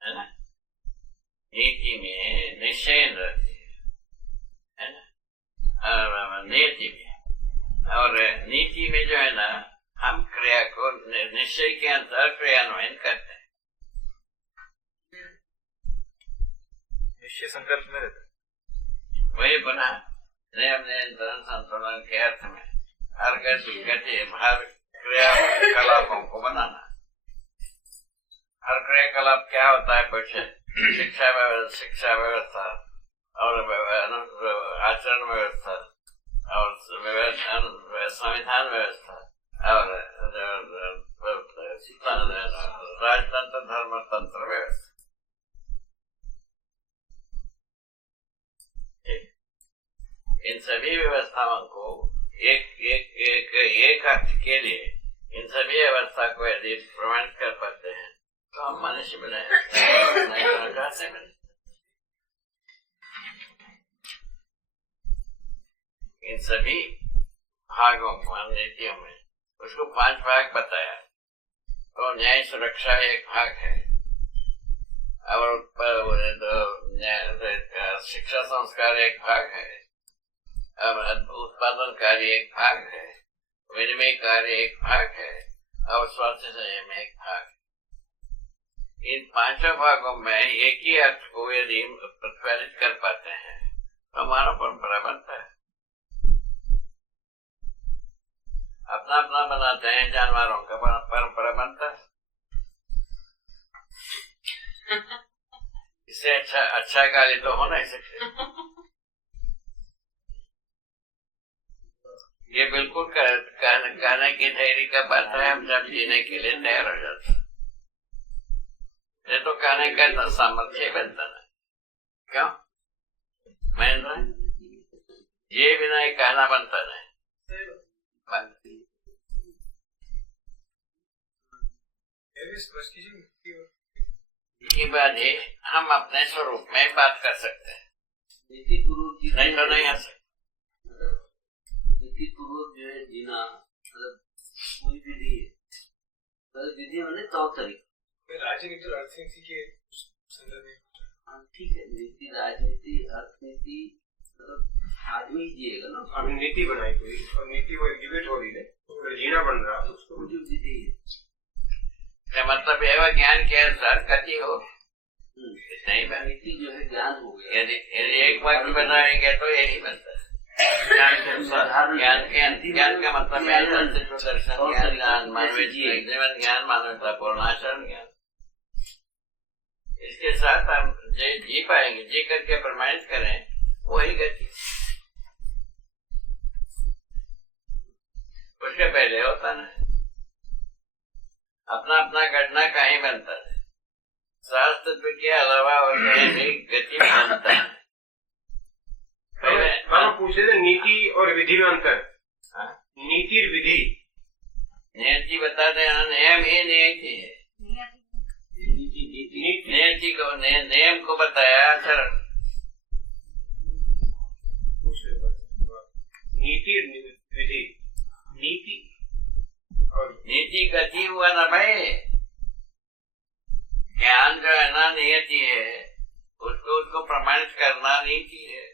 है ना? नीति में निश्चय रहती है ना? और नीति में, और नीति में जो है ना हम क्रिया को निश्चय के अंतर क्रियान्वयन करते हैं। निश्चय संकल्प में रहता है। वही बना नियम नियंत्रण संतुलन के अर्थ में हर गति हर क्रियाकलापों को बनाना। हर क्रियाकलाप क्या होता है? पूछे। शिक्षा व्यवस्था और आचरण व्यवस्था और संविधान व्यवस्था और राजतंत्र धर्मतंत्र व्यवस्था। इन सभी व्यवस्थाओं को एक अर्थ के लिए इन सभी व्यवस्था को यदि प्रमाणित कर पाते हैं तो हम मनुष्य बने। कहाँ से बने? इन सभी भागों को नीतियों में उसको 5 भाग बताया। तो न्याय सुरक्षा एक भाग है और शिक्षा संस्कार एक भाग है, उत्पादन कार्य एक भाग है, विनिमय कार्य एक भाग है और स्वास्थ्य संयम एक भाग है। इन पांचों भागों में एक ही अर्थ को यदि प्रतिपादित कर पाते हैं तो हमारा परंपरा बनता है। अपना अपना बनाते हैं, जानवरों का परंपरा बनता है। इससे अच्छा कार्य तो हो नहीं सकते। ये बिल्कुल कहने की धैर्य का बात है, हम जब जीने के लिए तैयार हो जाते हैं। ये तो कहने का सामर्थ्य बनता है। क्यों महेंद्र, ये बिना एक कहना बनता नहीं। की बात है, हम अपने स्वरूप में बात कर सकते हैं, नहीं तो नहीं आ सकते। नीतिपूर्वक जो है जीना, मतलब कोई विधि है, मतलब विधि मैंने तौर तरीका। राजनीति और अर्थनीति के संदर्भ में ठीक है, नीति राजनीति अर्थनीति मतलब आदमी जिएगा ना। अभी नीति बनाई कोई और नीति वो एग्जीक्यूट हो रही है, तो जीना बन रहा है, उसको जो विधि है मतलब यह ज्ञान के अनुसार गति हो। नहीं नीति जो है ज्ञान हो गया। यदि एक वाक्य बनाएंगे तो यही बनता है ज्ञान के अनुसार। ज्ञान का मतलब दर्शन ज्ञान, मानवीय जीवन ज्ञान, मानवतापूर्ण आचरण ज्ञान। इसके साथ हम जी पाएंगे, जी करके प्रमाणित करें, वही गति। उसके पहले होता ना अपना अपना घटना कहीं बनता है, शास्त्र के अलावा और कहीं भी गति बनता है। पूछे थे नीति और विधि में अंतर। नीति और विधि, नियति बता देना, नियम ही नियति है। नियति को नियम को बताया आचरण। नीति विधि, नीति और नीति गति हुआ ना भाई। ज्ञान जो है ना नियति है, उसको प्रमाणित करना नीति है।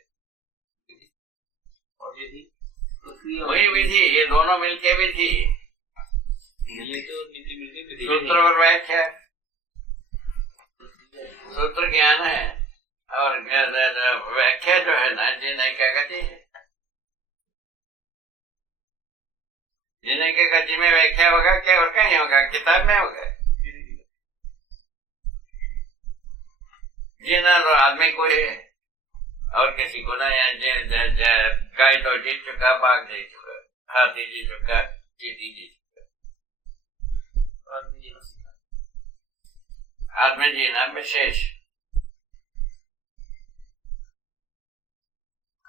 और विधि वही विधि, ये दोनों मिलके विधि। ये तो नीति मिलती सूत्र और व्याख्या। सूत्र ज्ञान है और व्याख्या जो है ना जीने का गति है। जीने के गति में व्याख्या होगा क्या और कहीं होगा, किताब में होगा। जीना तो आदमी को है और किसी को ना। गाय तो जीत चुका, बाघ जीत चुका, हाथी जीत चुका, चींटी जीत चुका। आदमी जीना विशेष।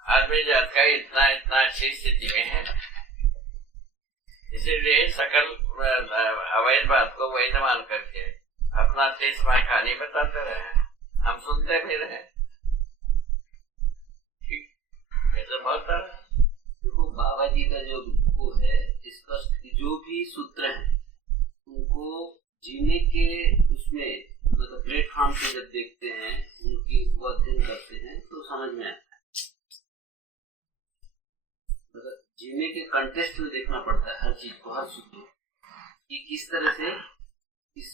आदमी जात का इतना अच्छी स्थिति में है, इसीलिए सकल अवैध बात को वैध मान करके अपना तीसरा कहानी बताते रहे, हम सुनते भी रहे। ऐसा बहुत तरह। देखो बाबा जी का जो वो है स्पष्ट, जो भी सूत्र है उनको जीने के उसमें मतलब प्लेटफॉर्म पे जब देखते हैं, उनकी वो अध्ययन करते हैं तो समझ में आता है। मतलब जीने के कंटेस्ट में देखना पड़ता है हर चीज को, हर सूत्र कि किस तरह से इस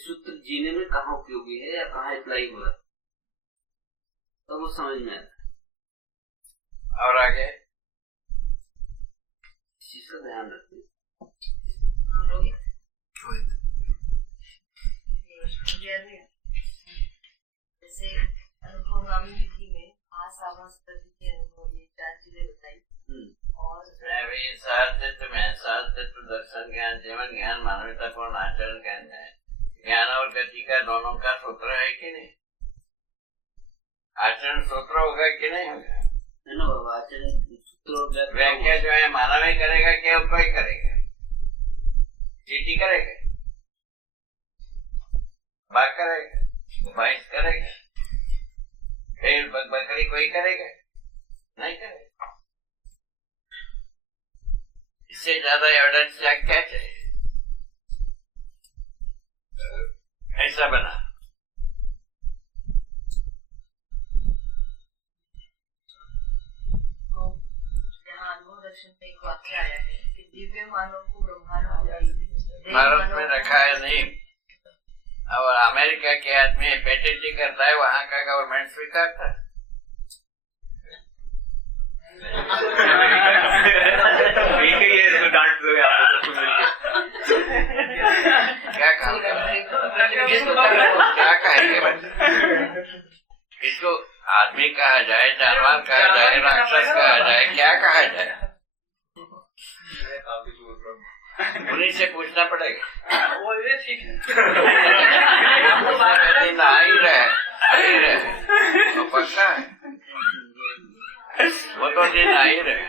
सूत्र जीने में कहाँ उपयोगी है या कहाँ अप्लाई हो रहा है, तो वो समझ में आता है। और आगे इसी का ध्यान रखते हैं। जैसे अनुभवगामी विधि में आभास प्रतीति अनुभव, ये 4 चीजें बताई। और शास्त्र दर्शन ज्ञान, जीवन ज्ञान, मानवतापूर्ण आचरण ज्ञान है। ज्ञान और गति का दोनों का सूत्र है कि नहीं? आचरण सूत्र होगा कि नहीं होगा? आचरण सूत्र व्याख्या जो है मानव ही करेगा क्या कोई करेगा? चींटी करेगा, बाघ करेगा, भैंस करेगा, भेड़ बकरी कोई करेगा? नहीं करेगा। इससे ज्यादा एविडेंस क्या चाहिए? ऐसा बना दर्शन में एक वाक्य आया है कि दिव्य मानव को ब्रह्मांड भारत में रखा है नहीं, और अमेरिका के आदमी पेटेंट करता है, वहाँ का गवर्नमेंट स्वीकारता है। ठीक है, ये डांट दो आप सबको मिलके। क्या कहेंगे? इसको आदमी कहा जाए, जानवर कहा जाए, राक्षस कहा जाए, क्या कहा जाए? उन्हीं से पूछना पड़ेगा। वो ये ठीक है। आ ही रहे तो पक्का है, वो तो दिन आ ही रहे।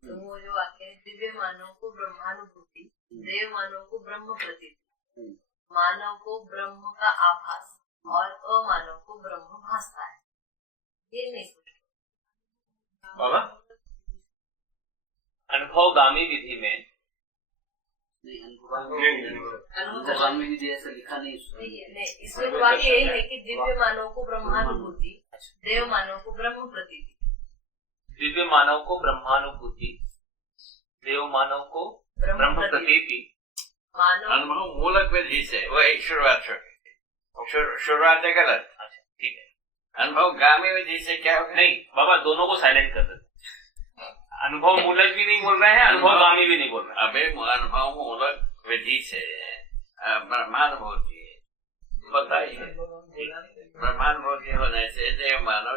तो वो जो वाक्य है, दिव्य मानव को ब्रह्मानुभूति, देव मानव को ब्रह्म प्रतीति, मानव को ब्रह्म का आभास और अमानव को ब्रह्म भासता है, ये नहीं कुछ। बाबा, अनुभवगामी विधि में नहीं, अनुभवगामी विधि ऐसा लिखा नहीं नहीं, इसमें तो वाक्य यही है कि दिव्य मानव को ब्रह्मानुभूति, देव मानव को ब्रह्म प्रतीति। दिव्य मानव को ब्रह्मानुभूति, देव मानव को ब्रह्म प्रतीति। अनुभव मूलक विधि से वही शुरुआत शुरुआत है गलत। अच्छा, ठीक है। अनुभव गामी विधि से क्या होगा? नहीं बाबा, दोनों को साइलेंट कर देते। अनुभव मूलक भी नहीं बोल रहे हैं, अनुभव गामी भी नहीं बोल रहे हैं। अभी अनुभव मूलक विधि से ब्रह्मानुभूति बताइए। ब्रह्मानुभूति होने से देव मानव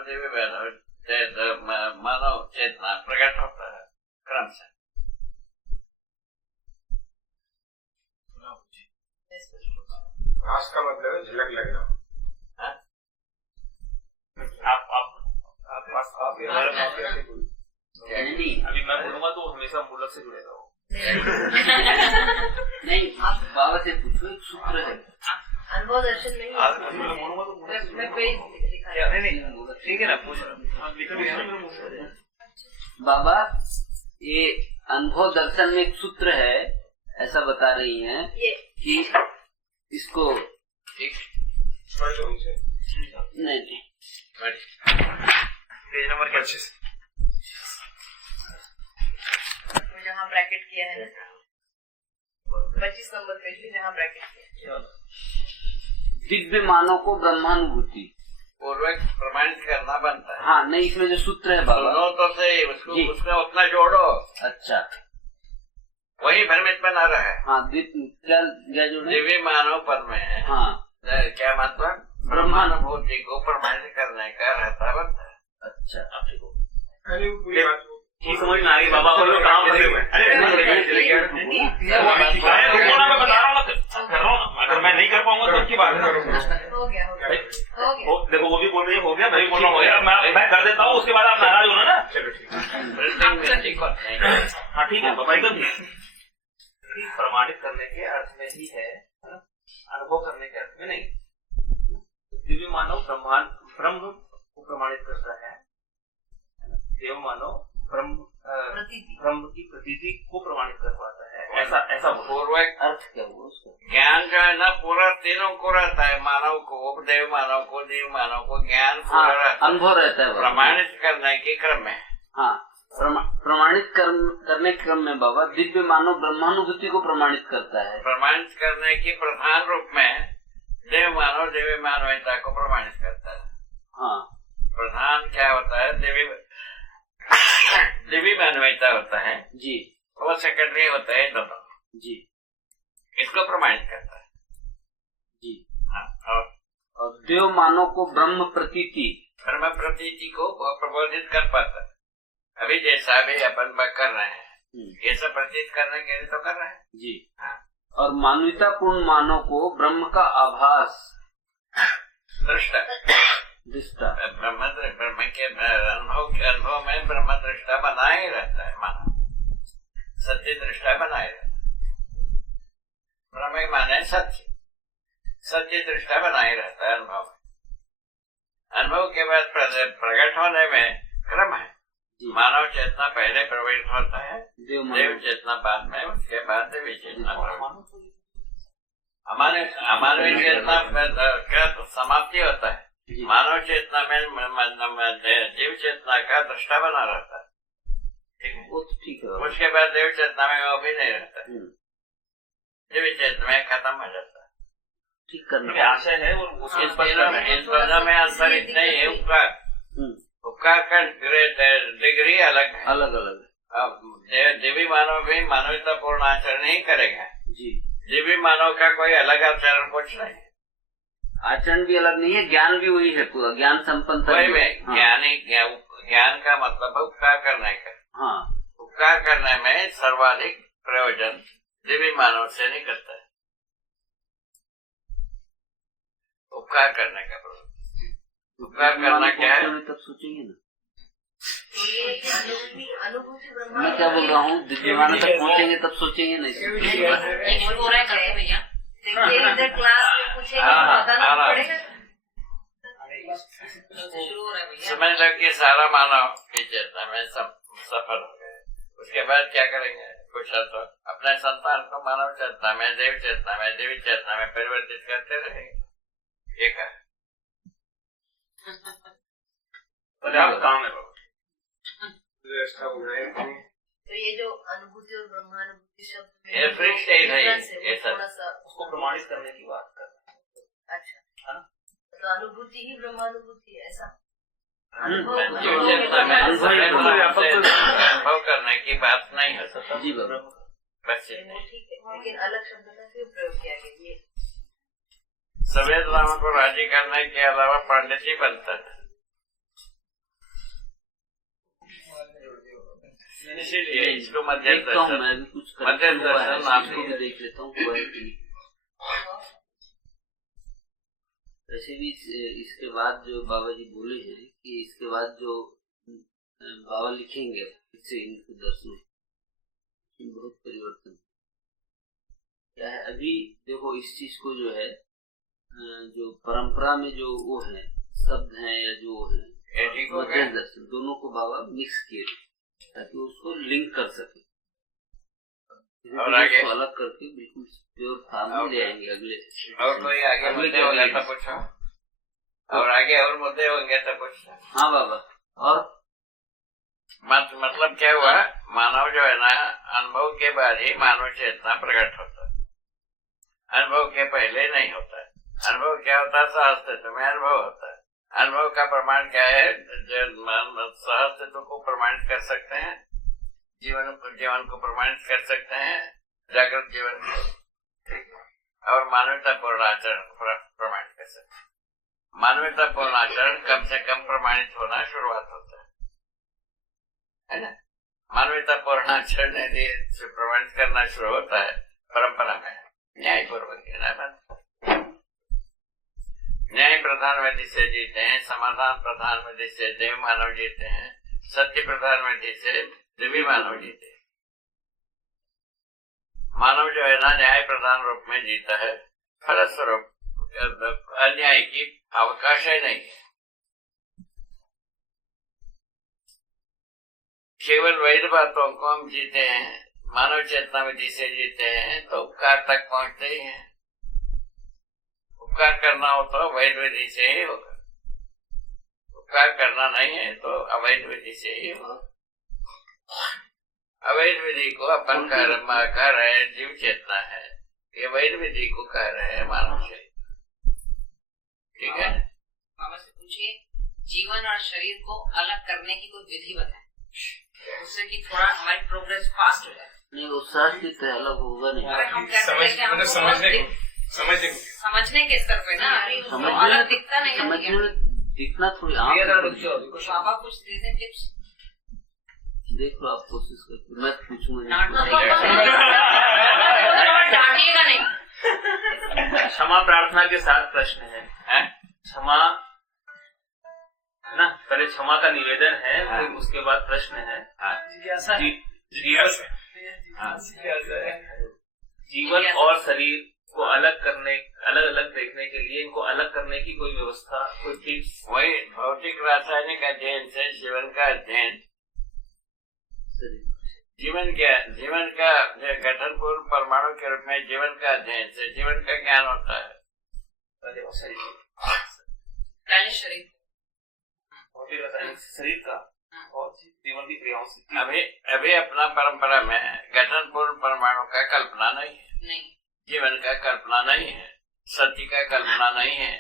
मानव चेतना प्रकट होता है क्रम से। भास का मतलब है झलक लगना। अभी मैं बोलूंगा तो हमेशा मूलक से जुड़ेगा वो। नहीं, आप बाबा से पूछो, एक सूत्र है अनुभव दर्शन में ठीक है ना, बाबा, ये अनुभव दर्शन में एक सूत्र है, ऐसा बता रही हैं कि इसको नहीं पेज नंबर क्या? जहाँ ब्रैकेट किया है ना, 25 नंबर पेज में जहाँ ब्रैकेट किया। दिव्य मानव को ब्रह्मानुभूति पूर्वक प्रमाणित करना बनता है। हाँ, नहीं, इसमें जो सूत्र है बाबा, दोनों तो से उसमें उतना जोड़ो। अच्छा, वही भ्रमित बना रहा है। हाँ, क्या जोड़े? दिव्य मानव पद में है। हाँ, क्या मतलब? ब्रह्मानुभूति को प्रमाणित करने का रहता बनता है। अच्छा, पूरी बात ठीक समझ में आ गई बाबा। बोलो कहाँ फंसे हुए? अगर मैं नहीं कर पाऊंगा तो की बात है। हो गया देखो, वो भी बोल रही है हो गया, मैं भी बोल रहा हूँ हो गया। मैं कर देता हूँ, उसके बाद आप नाराज हो ना। चलो ठीक है। हाँ ठीक है बाबा, एकदम प्रमाणित करने के अर्थ में ही है, अनुभव करने के अर्थ में नहीं। दिव्य मानव ब्रह्म को प्रमाणित करता है, देव मानव ब्रह्म की प्रतीति को प्रमाणित कर पाता है। ऐसा पूर्वक अर्थ क्या हुआ उसका? ज्ञान जो है ना पूरा तीनों को रहता है, मानव को, देव मानव को ज्ञान पूरा रहता है, अनुभव रहता है प्रमाणित करने के क्रम में। हाँ, प्रमाणित करने के क्रम में बाबा दिव्य मानव ब्रह्मानुभूति को प्रमाणित करता है। प्रमाणित करने के प्रधान रूप में देव मानव देवी मानवता को प्रमाणित करता है। हाँ, प्रधान क्या होता है? देवी मानवता होता है जी, वो सेकेंडरी होता है दोनों जी, इसको प्रमाणित करता है जी। हाँ, और देव मानव को ब्रह्म प्रतीति को प्रबोधित कर पाता है। अभी जैसा भी अपन कर रहे हैं, ये सब प्रतीत करने के लिए तो कर रहे हैं जी। हाँ। और मानवतापूर्ण मानव को ब्रह्म का आभास दृष्टा ब्रह्म के अनुभव में ब्रह्म दृष्टा बनाए रहता है, मानव सत्य दृष्टा बनाए रहता है। ब्रह्म माने सत्य दृष्टा बनाए रहता है अनुभव में। अनुभव के बाद प्रकट होने में क्रम है। मानव चेतना पहले प्रविष्ट होता है, देव चेतना बाद में, उसके बाद देवी चेतना अमानवीय चेतना का समाप्ति होता है, मानव चेतना में जीव चेतना का दृष्टा बना रहता है, ठीक है? वो तो ठीक है। उसके बाद देव चेतना में वो भी नहीं रहता, जीव चेतना में खत्म हो जाता है। ठीक करना आशय है और उसके इस बंधा में अंतर इतना ही है, उपकार का डिग्री अलग है, अलग अलग देवी मानव भी मानवता पूर्ण आचरण ही करेगा जी। देवी मानव का कोई अलग आचरण कुछ नहीं, आचरण भी अलग नहीं है, ज्ञान भी वही है, पूरा ज्ञान संपन्न कोई में ज्ञान का मतलब है उपकार करने का। हाँ, उपकार करने में सर्वाधिक प्रयोजन देवी मानव से नहीं करता है, उपकार करने का प्रयोजन। उपकार करना क्या है? तब सोचेंगे ना, तो ये अनुभूति ब्रह्म मैं क्या बोल रहा हूँ, दिव्यमान तक पहुँचेंगे तब सोचेंगे ना इसमें। हो रहा है करके भैया। देखिए इधर क्लास में पूछेंगे तो बताना पड़ेगा। शुरू हो रहा है भैया। समझ लो कि सारा मानव की चेतना में सफल हो गए, उसके बाद क्या करेंगे? कुछ तो अपने संतान को मानव चेतना में, देव चेतना में, देवी चेतना में परिवर्तित करते रहेंगे। ये क्या काम है बाबा। तो ये जो अनुभूति और ब्रह्मानुभूति शब्द में ये फ्री स्टेट है, difference ये वो थोड़ा सा उसको प्रमाणित करने की बात कर रहे हैं। अच्छा, तो अनुभूति ही ब्रह्मानुभूति है ऐसा। जीव चेतना में अनुभव करने की बात नहीं है जी बाबा। बस वो ठीक है, लेकिन अलग शब्द का क्यों प्रयोग किया गया? ये संवेदनाओं को राजी करने के अलावा पंडित ही बनता है, इसीलिए इसको मध्य देखता हूँ मैं भी कुछ मध्य दर्शन नाम इसको भी देख लेता हूँ हुआ है कि नहीं। वैसे भी इसके बाद जो बाबा जी बोले हैं कि इसके बाद जो बाबा लिखेंगे इससे इनको दर्शन बहुत परिवर्तन क्या है। अभी देखो इस चीज को जो है जो परंपरा में जो वो है शब्द है या जो है मध्य दर्शन दोनों को बाबा मिक्स किए ताकि उसको लिंक कर सके और आगे अलग करके बिल्कुल प्योर फॉर्म में ले आएंगे अगले। और कोई आगे मुद्दे होंगे तो पूछो, और आगे और मुद्दे होंगे तो पूछो। हाँ बाबा। और मतलब क्या हुआ, मानव जो है ना अनुभव के बाद ही मानव चेतना प्रकट होता है, अनुभव के पहले नहीं होता है। अनुभव क्या होता है? सहअस्तित्व में अनुभव होता है। अनुभव का प्रमाण क्या है? सहअस्तित्व को प्रमाणित कर सकते हैं, जीवन को प्रमाणित कर सकते हैं, जागृत जीवन को, और मानवता पूर्ण आचरण को प्रमाणित कर सकते हैं। मानवता पूर्ण आचरण कम से कम प्रमाणित होना शुरुआत होता है ना। मानवता पूर्ण आचरण यदि प्रमाणित करना शुरू होता है परंपरा में न्यायपूर्वक, न्याय प्रधान विधि से जीते हैं, समाधान प्रधान विधि से देव मानव जीते हैं, सत्य प्रधान विधि से दिव्य मानव जीते हैं। मानव जो है ना न्याय प्रधान रूप में जीता है, फलस्वरूप अन्याय की अवकाश ही नहीं है। केवल वैध बातों को हम जीते हैं, मानव चेतना विधि से जीते हैं तो उपकार तक पहुंचते ही हैं। उपकार करना हो तो अवैध विधि से ही होगा, उपकार करना नहीं है तो अवैध विधि से ही होगा। अवैध विधि को अपन कह रहे हैं जीव चेतना है, ये वैध विधि को कह रहे हैं मानव चेतना। ठीक है, बाबा से पूछिए जीवन और शरीर को अलग करने की कोई विधि बताए, उससे कि थोड़ा हमारी प्रोग्रेस फास्ट हो जाए। नहीं वो शास्त्रित है, अलग होगा नहीं। अरे हम कैसे लेके हम समझने के स्तर पे ना अलग दिखता नहीं है। समझने में दिखना थोड़ी आम बाबा कुछ दे दें टिप्स। देख लो आप कोशिश करके, मैं पूछूंगा डांटिएगा नहीं। क्षमा प्रार्थना के साथ प्रश्न है, क्षमा ना, पहले क्षमा का निवेदन है, फिर उसके बाद प्रश्न है। जीवन और शरीर को अलग अलग देखने के लिए इनको अलग करने की कोई व्यवस्था, कोई टिप्स? वही भौतिक रासायनिक अध्ययन से जीवन का अध्ययन, जीवन का गठन पूर्व परमाणु के रूप में जीवन का अध्ययन से जीवन का ज्ञान होता है। पहले शरीर और फिर रासायनिक शरीर का और जीवन की क्रियाओं से। अभी अपना परंपरा में गठन पूर्ण परमाणु का कल्पना नहीं है, नहीं, जीवन का कल्पना नहीं है, सत्य का कल्पना नहीं है,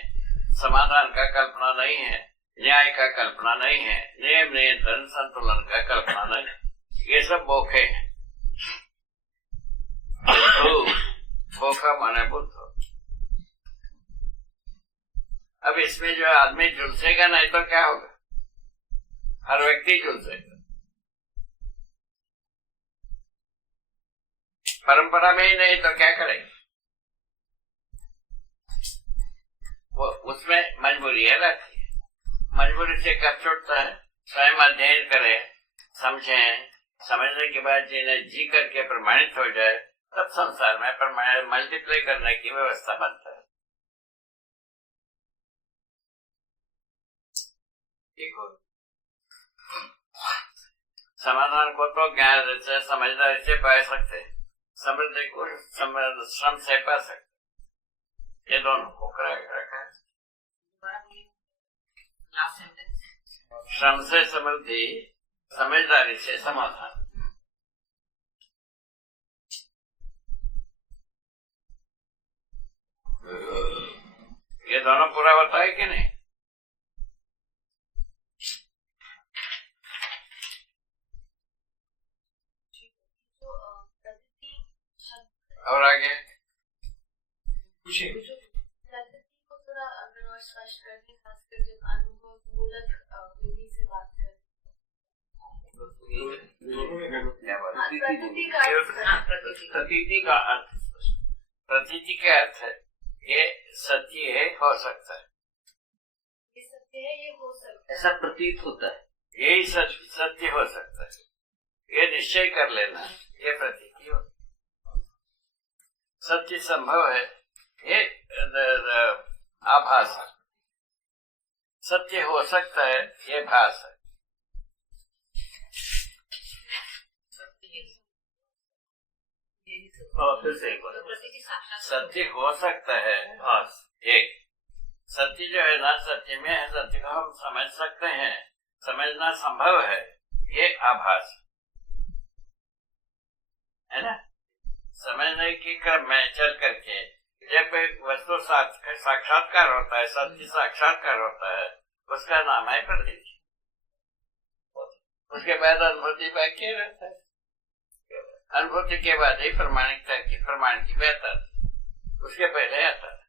समाधान का कल्पना नहीं है, न्याय का कल्पना नहीं है, नियम नियंत्रण संतुलन का कल्पना नहीं है। ये सब बोखे हैं। बोखा माने बुद्ध। अब इसमें जो आदमी झुलसेगा नहीं तो क्या होगा? हर व्यक्ति झुलसेगा। परंपरा में ही नहीं तो क्या करेगा? वो उसमें मजबूरियां रहती है। मजबूरी से कब छूटता है? स्वयं अध्ययन करे, समझे, समझने के बाद जिन्हें जी करके प्रमाणित हो जाए, तब संसार में प्रमाण मल्टीप्लाई करने की व्यवस्था बनता है। समाधान को तो ज्ञान से समझदारी से पा सकते, समृद्धि को श्रम से पा सकते। ये दोनों को रखा है। श्रम से समृद्धि, समझदारी से समाधान। ये दोनों पूरा होता है कि नहीं? और आगे पूछिए। प्रकृति को थोड़ा अगर और स्पष्ट करके, खासकर जब अनुभव मूलक विधि से बात करें, प्रकृति का प्रतीति का अर्थ, प्रतीति का अर्थ है ये सत्य है, हो सकता है, ये सत्य है, ये हो सकता है, ऐसा प्रतीत होता है, यही सत्य हो सकता है, ये निश्चय कर लेना, ये प्रतीति हो। सत्य संभव है, ये आभास है। सत्य हो सकता है, ये भास है। फिर से एक बार, सत्य हो सकता है, भास एक। सत्य जो है ना, सत्य में है, सत्य को हम समझ सकते हैं, समझना संभव है, ये आभास है ना। समझने के क्रम में चल करके जब वस्तु साक्षात्कार होता है, सत्य साक्षात्कार होता है, उसका नाम है प्रतीति। उसके बाद अनुभूति बाकी रहता है। अनुभूति के बाद ही प्रमाणिकता की प्रमाण की बात आती, उसके पहले आता है।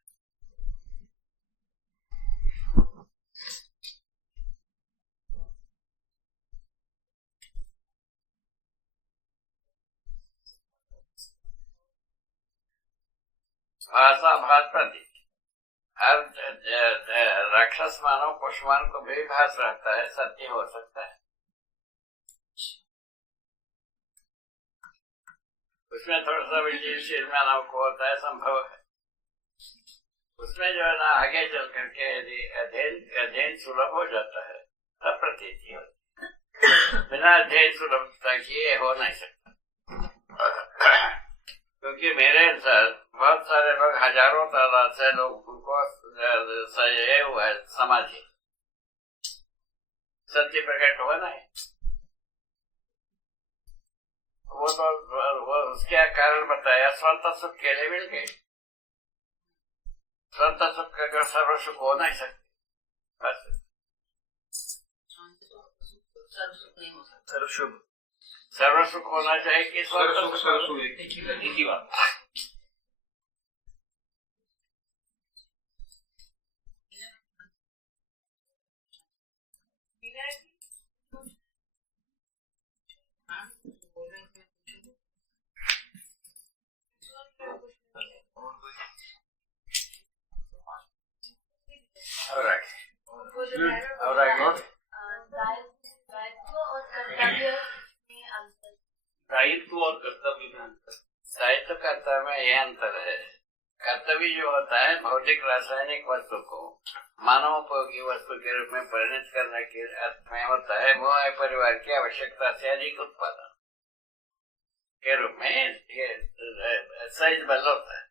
भाषा भात प्रतीक। राक्षस मानव पशुमान को भी भास रहता है, सत्य हो सकता है। उसमें थोड़ा सा विशेष मानव को होता है, संभव है। उसमें जो है ना, आगे चल करके यदि अध्ययन सुलभ हो जाता है, तब प्रतीति होती है। बिना अध्ययन सुलभता की ये हो नहीं सकता। क्योंकि मेरे अनुसार बहुत सारे लोग, हजारों तादाद से लोग उनको सहे हुआ है समाधि, सत्य प्रकट हुआ नहीं। वो उसके कारण बताया, स्वतः सुख के लिए मिल गए। स्वतः सुख का सर्व सुख हो नहीं सकते, बस सर्व सुख होना चाहिए कि स्वतः सुख। एक ही बात। और आगे दायित्व और कर्तव्य में अंतर। दायित्व और कर्तव्य में अंतर। दायित्व कर्तव्य में यह अंतर है। कर्तव्य जो होता है भौतिक रासायनिक वस्तु को मानवोपयोगी वस्तु के रूप में परिणत करने के अर्थ में होता है, वो है परिवार की आवश्यकता से अधिक उत्पादन के रूप में साइज बल होता है,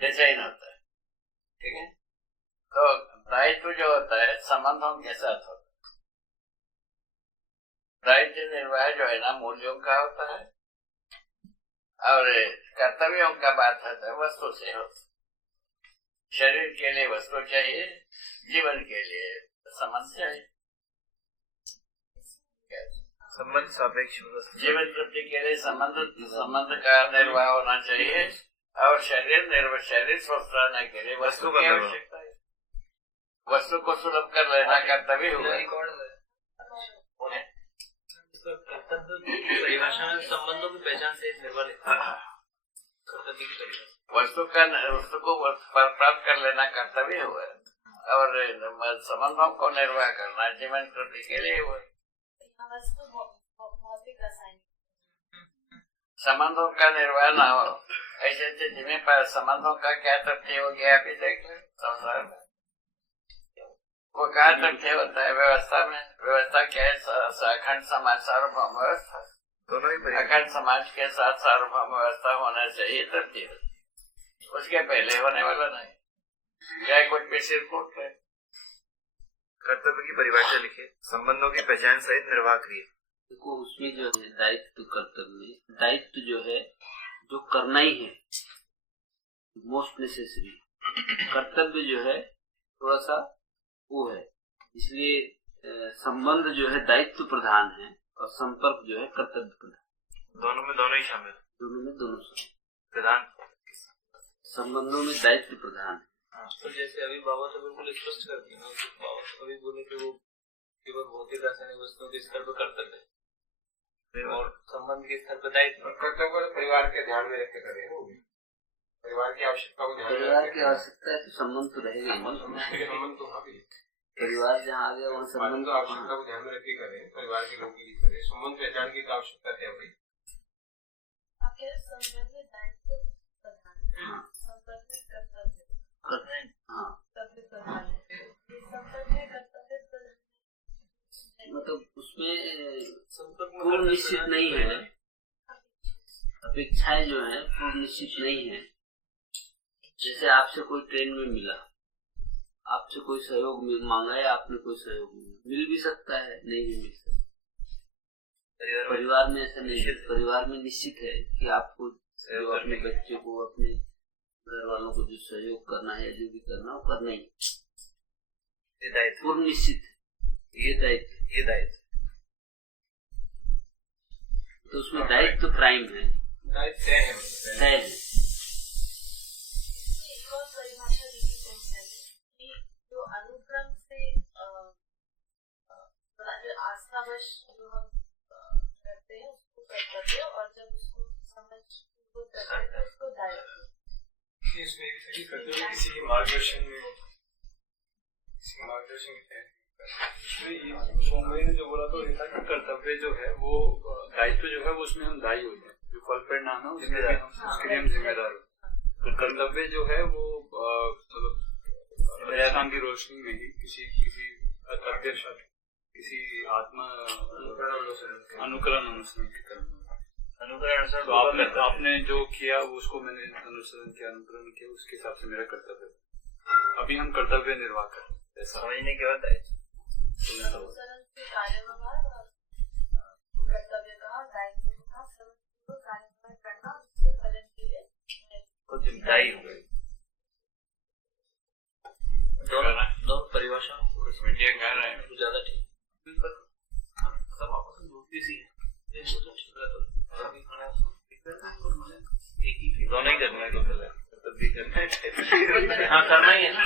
डिजाइन होता है। ठीक है, तो दायित्व जो होता है संबंधों के साथ होता है। दायित्व निर्वाह जो है ना मूल्यों का होता है, और कर्तव्यों का बात होता है वस्तु से होता है। शरीर के लिए वस्तु चाहिए, जीवन के लिए संबंध चाहिए। संबंध सापेक्ष जीवन तृप्ति के लिए संबंध का निर्वाह होना चाहिए, और शरीर स्वस्थ रहने के लिए वस्तु की आवश्यकता है। वस्तु को सुलभ कर लेना कर्तव्य हुआ। परिभाषा में संबंधों की पहचान से निर्भर वस्तु को प्राप्त कर लेना कर्तव्य हुआ, और संबंधों को निर्वाह करना जीवन तृप्ति के लिए हुआ। संबंधों का निर्वाह न हो ऐसे स्थिति में संबंधों का क्या तथ्य हो गया अभी देख ले। संसार में वो क्या तथ्य होता है व्यवस्था में? व्यवस्था क्या है? अखंड समाज सार्वभौम व्यवस्था। दोनों ही अखंड समाज के साथ सार्वभौम व्यवस्था होना चाहिए तथ्य, उसके पहले होने वाला नहीं। क्या कुछ भी सिर फूट ले। कर्तव्य की परिभाषा लिखिए, संबंधों की पहचान सहित निर्वाह क्रिया। देखो उसमें जो है दायित्व कर्तव्य में दायित्व जो है जो करना ही है मोस्ट नेसेसरी, कर्तव्य जो है थोड़ा सा वो है, इसलिए संबंध जो है दायित्व प्रधान है और संपर्क जो है कर्तव्य प्रधान। दोनों ही शामिल, दोनों प्रधान। संबंधों में दायित्व प्रधान है। तो जैसे अभी बाबा तो बिल्कुल स्पष्ट करती है ना, बाबा अभी बोले कि वो केवल भौतिक रासायनिक वस्तुओं के स्तर पर कर्तव्य है और संबंध के स्तर पर दायित्व। कर्तव्य को परिवार के ध्यान में रख के करें, वो भी परिवार की आवश्यकता को ध्यान में परिवार की आवश्यकता है तो संबंध तो रहेगा ही। संबंध तो हाँ भी परिवार जहाँ आ गया वहाँ संबंध तो आवश्यकता को ध्यान में रख के करें, परिवार के लोग भी करें। संबंध पहचान की आवश्यकता है भाई। संबंध में दायित्व प्रधान है, संपर्क में कर्तव्य मतलब उसमें पूर्व निश्चित नहीं है, अपेक्षाएं जो है पूर्व निश्चित नहीं है। जैसे आपसे कोई ट्रेन में मिला, आपसे कोई सहयोग मांगा है, आपने कोई सहयोग मिल भी सकता है, नहीं भी मिल सकता। परिवार में ऐसा नहीं है। परिवार में निश्चित है कि आपको जो अपने बच्चे को अपने घर वालों को जो सहयोग करना है, जो भी करना हो करना ही, पूर्व निश्चित ये दायित्व तो उसमें दायित्व प्राइम है, दायित्व है। एक और परिभाषा लिखी कि जो अनुक्रम से आस्थावश जो हम करते हैं उसको कर्तव्य, और जब उसको समझ करते हैं तो उसको दायित्व। इसमें किसी के मार्गदर्शन में सोमवार ने जो बोला तो ये था कि कर्तव्य जो है वो दायित्व जो है वो उसमें हम दायी होते हैं, जो फल परिणाम है उसके लिए हम जिम्मेदार होते हैं। तो कर्तव्य जो है वो मतलब शाम की रोशनी में ही किसी अध्यक्ष किसी आत्मा अनुकरण अनुसरण के कर्म। तो आपने जो किया उसको मैंने अनुसरण किया, अनुकरण किया, उसके हिसाब से मेरा कर्तव्य। अभी हम कर्तव्य निर्वाह कर ऐसा समझने के बाद अनुसरण से कार्यभार और कर्तव्य का दायित्व का कार्यभार करना, उसके फलन के लिए कुछ जिम्मेदारी हो गई। दोनों परिभाषा कुछ मीडिया कह रहे हैं ज्यादा ठीक सब आपस में दोस्ती सी है, दोनों ही करना है, तब भी करना है। हाँ करना ही है ना,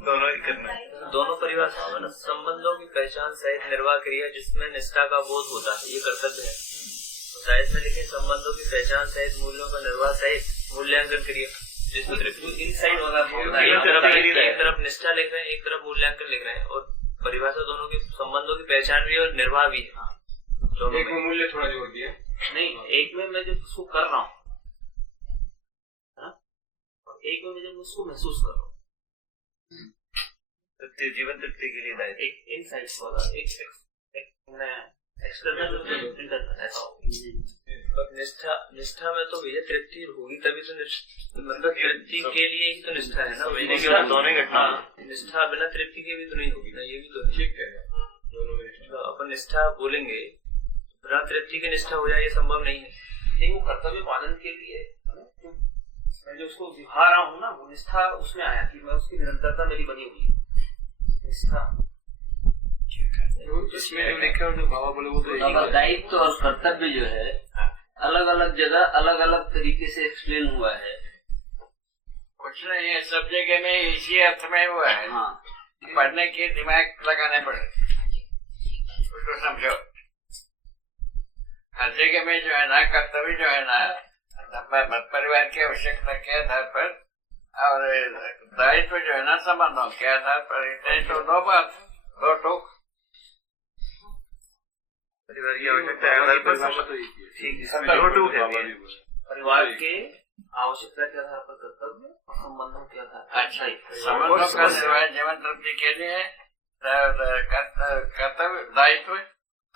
दोनों ही करना है। दोनों परिभाषाओं में संबंधों की पहचान सहित निर्वाह क्रिया जिसमें निष्ठा का बोध होता है, ये कर्तव्य है। तो साहित्य में लिखे संबंधों की पहचान सहित मूल्यों का निर्वाह सहित मूल्यांकन क्रिया, जिसमें इनसाइड वाला एक तरफ निष्ठा लिख रहे हैं, एक तरफ मूल्यांकन लिख रहे हैं, और परिभाषा दोनों की संबंधों की पहचान भी और निर्वाह भी है। एक में मूल्य थोड़ा जोड़ दिया, नहीं एक में मैं जब उसको कर रहा हूँ, एक में जब उसको महसूस कर रहा हूँ, जीवन तृप्ति के लिए दायित्व एक इनसाइड वाला एक एक्सटर्नल इंटरनल ऐसा होगा। निष्ठा में तो भैया तृप्ति होगी तभी तो मतलब तृप्ति के लिए ही तो निष्ठा है ना। दोनों घटना निष्ठा बिना तृप्ति के भी तो नहीं होगी ना, ये भी तो है। ठीक है, दोनों में अपन निष्ठा बोलेंगे बिना तृप्ति की निष्ठा हो जाए ये संभव नहीं है। नहीं, वो कर्तव्य पालन के लिए मैं जो उसको दिखा रहा हूँ ना, वो निष्ठा उसमें आया कि मैं उसकी निरंतरता मेरी बनी हुई है निष्ठा। बाबा बोले वो तो दायित्व और कर्तव्य जो है अलग अलग जगह अलग अलग तरीके से एक्सप्लेन हुआ है। कुछ नहीं है, सब जगह में इसी अर्थ में हुआ है। हाँ, पढ़ने के दिमाग लगाने पड़े, उसको समझो। हर जगह में जो है ना कर्तव्य जो है ना परिवार की आवश्यकता के आधार पर और दायित्व जो है ना संबंधों के आधार पर, तो दो बात, दो टोक। परिवार की आवश्यकता है आधार पर दो टूक है। परिवार के आवश्यकता के आधार पर कर्तव्य और संबंधों के आधार पर। अच्छा, संबंधों का निर्वाह जीवन तृप्ति के लिए कर्तव्य दायित्व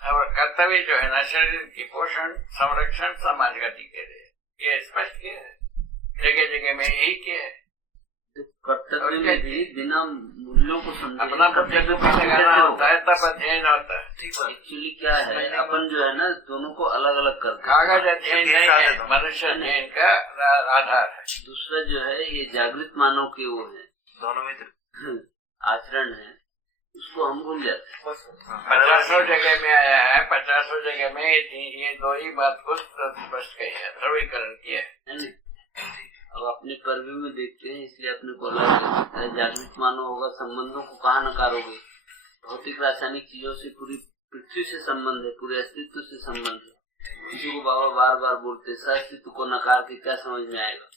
और कर्तव्य जो है ना शरीर की पोषण संरक्षण समाज गति के लिए, ये स्पष्ट किया है। जगह जगह में यही किया है। कर्तव्य में भी बिना मूल्यों को समझे अपना कर्तव्य लगाना होता है, तब अध्ययन होता है। एक्चुअली क्या है, अपन जो है ना दोनों को अलग अलग करते हैं। कागज अध्ययन नहीं है, मनुष्य अध्ययन का आधार है। दूसरा जो है ये जागृत मानव के वो है, दोनों में आचरण है, उसको हम भूल जाते हैं। 50 जगह में आया है, 50 जगह में ये दो ही बात को स्पष्ट कही है, ध्रुवीकरण किया है। अब अपने पर्व में देखते हैं, इसलिए अपने को अलग जागृत मानो होगा। संबंधों को कहाँ नकारोगे? भौतिक रासायनिक चीजों से पूरी पृथ्वी से संबंध है, पूरे अस्तित्व से संबंध है। किसी को बाबा बार बार बोलते अस्तित्व को नकार के क्या समझ में आएगा,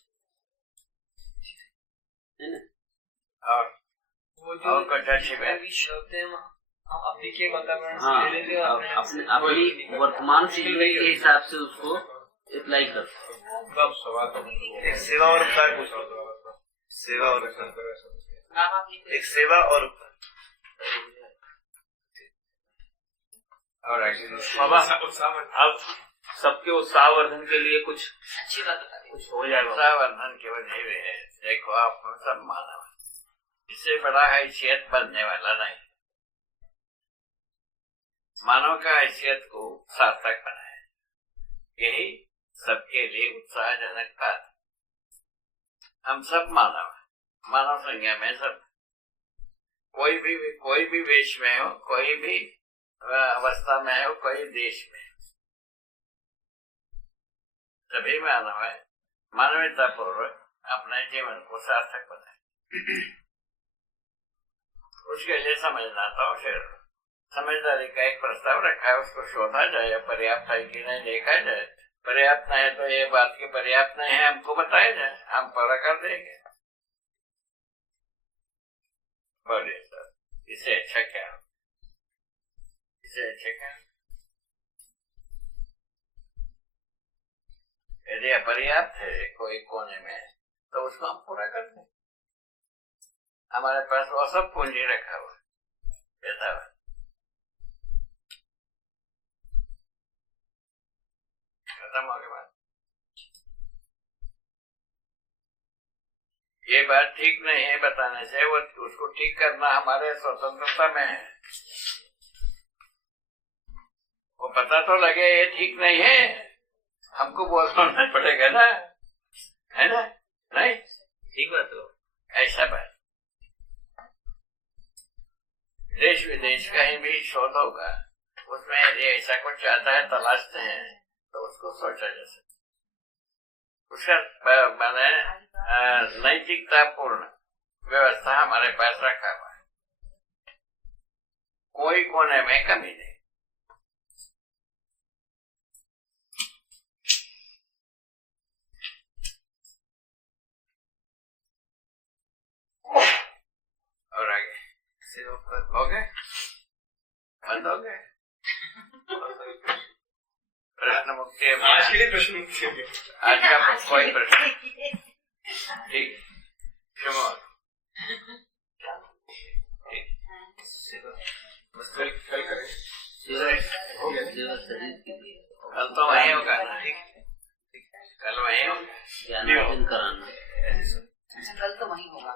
है ना? और वो जो शब्द है हम अपनी के वातावरण से ले लेते हैं, अपनी वर्तमान जिंदगी के हिसाब से उसको अप्लाई करते हैं। एक सेवा और उपकार पूछो, सेवा और उपकार, एक सेवा और उपकार। और बाबा अब सबके उत्साहवर्धन के लिए कुछ अच्छी बात बता दी। कुछ हो जाएगा। उत्साहवर्धन केवल ये है, देखो आप सब मानव, इससे बड़ा हैसियत बनने वाला नहीं। मानव का हैसियत को सार्थक बनाए, यही सबके लिए उत्साहजनक था। हम सब मानव, मानव संज्ञा में सब, कोई भी वेश में हो, कोई भी अवस्था में हो, कोई देश में, सभी मानव है। मानवता पूर्वक अपने जीवन को सार्थक बनाए, उसके लिए समझना था। फिर समझदारी का एक प्रस्ताव रखा है, उसको शोधा जाए, पर्याप्त है कि नहीं देखा जाए। पर्याप्त नहीं है तो ये बात की पर्याप्त नहीं है हमको बताया जाए, हम पूरा कर देंगे। बोलिए सर, इससे अच्छा क्या, इससे अच्छा क्या? यदि अपर्याप्त है कोई कोने में तो उसको हम पूरा कर दें। हमारे पास वो सब पूंजी रखा हुआ ऐसा है। खत्म हो गई बात। ये बात ठीक नहीं है बताने से, वो उसको ठीक करना हमारे स्वतंत्रता में है। वो पता तो लगे ये ठीक नहीं है, हमको बोलना पड़ेगा ना, है ना? नहीं ठीक बात हो, ऐसा बात। देश विदेश कहीं भी शोध होगा, उसमें यदि ऐसा कुछ आता है, तलाशते हैं, तो उसको सोचा जा सकता। उसका मैंने नैतिकता पूर्ण व्यवस्था हमारे पास रखा हुआ है, कोई कोने में कमी नहीं। और आगे हो गए, बंद हो गए। प्रश्न मुक्ति आज के लिए प्रश्न मुक्ति हो गया। आज का कोई प्रश्न ठीक, शुभ ठीक, कल करें। सेवा तो वही होगा ना, कल वही होगा, ज्ञानार्जन कराना। कल तो वही होगा।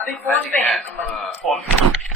अभी फोन पे है।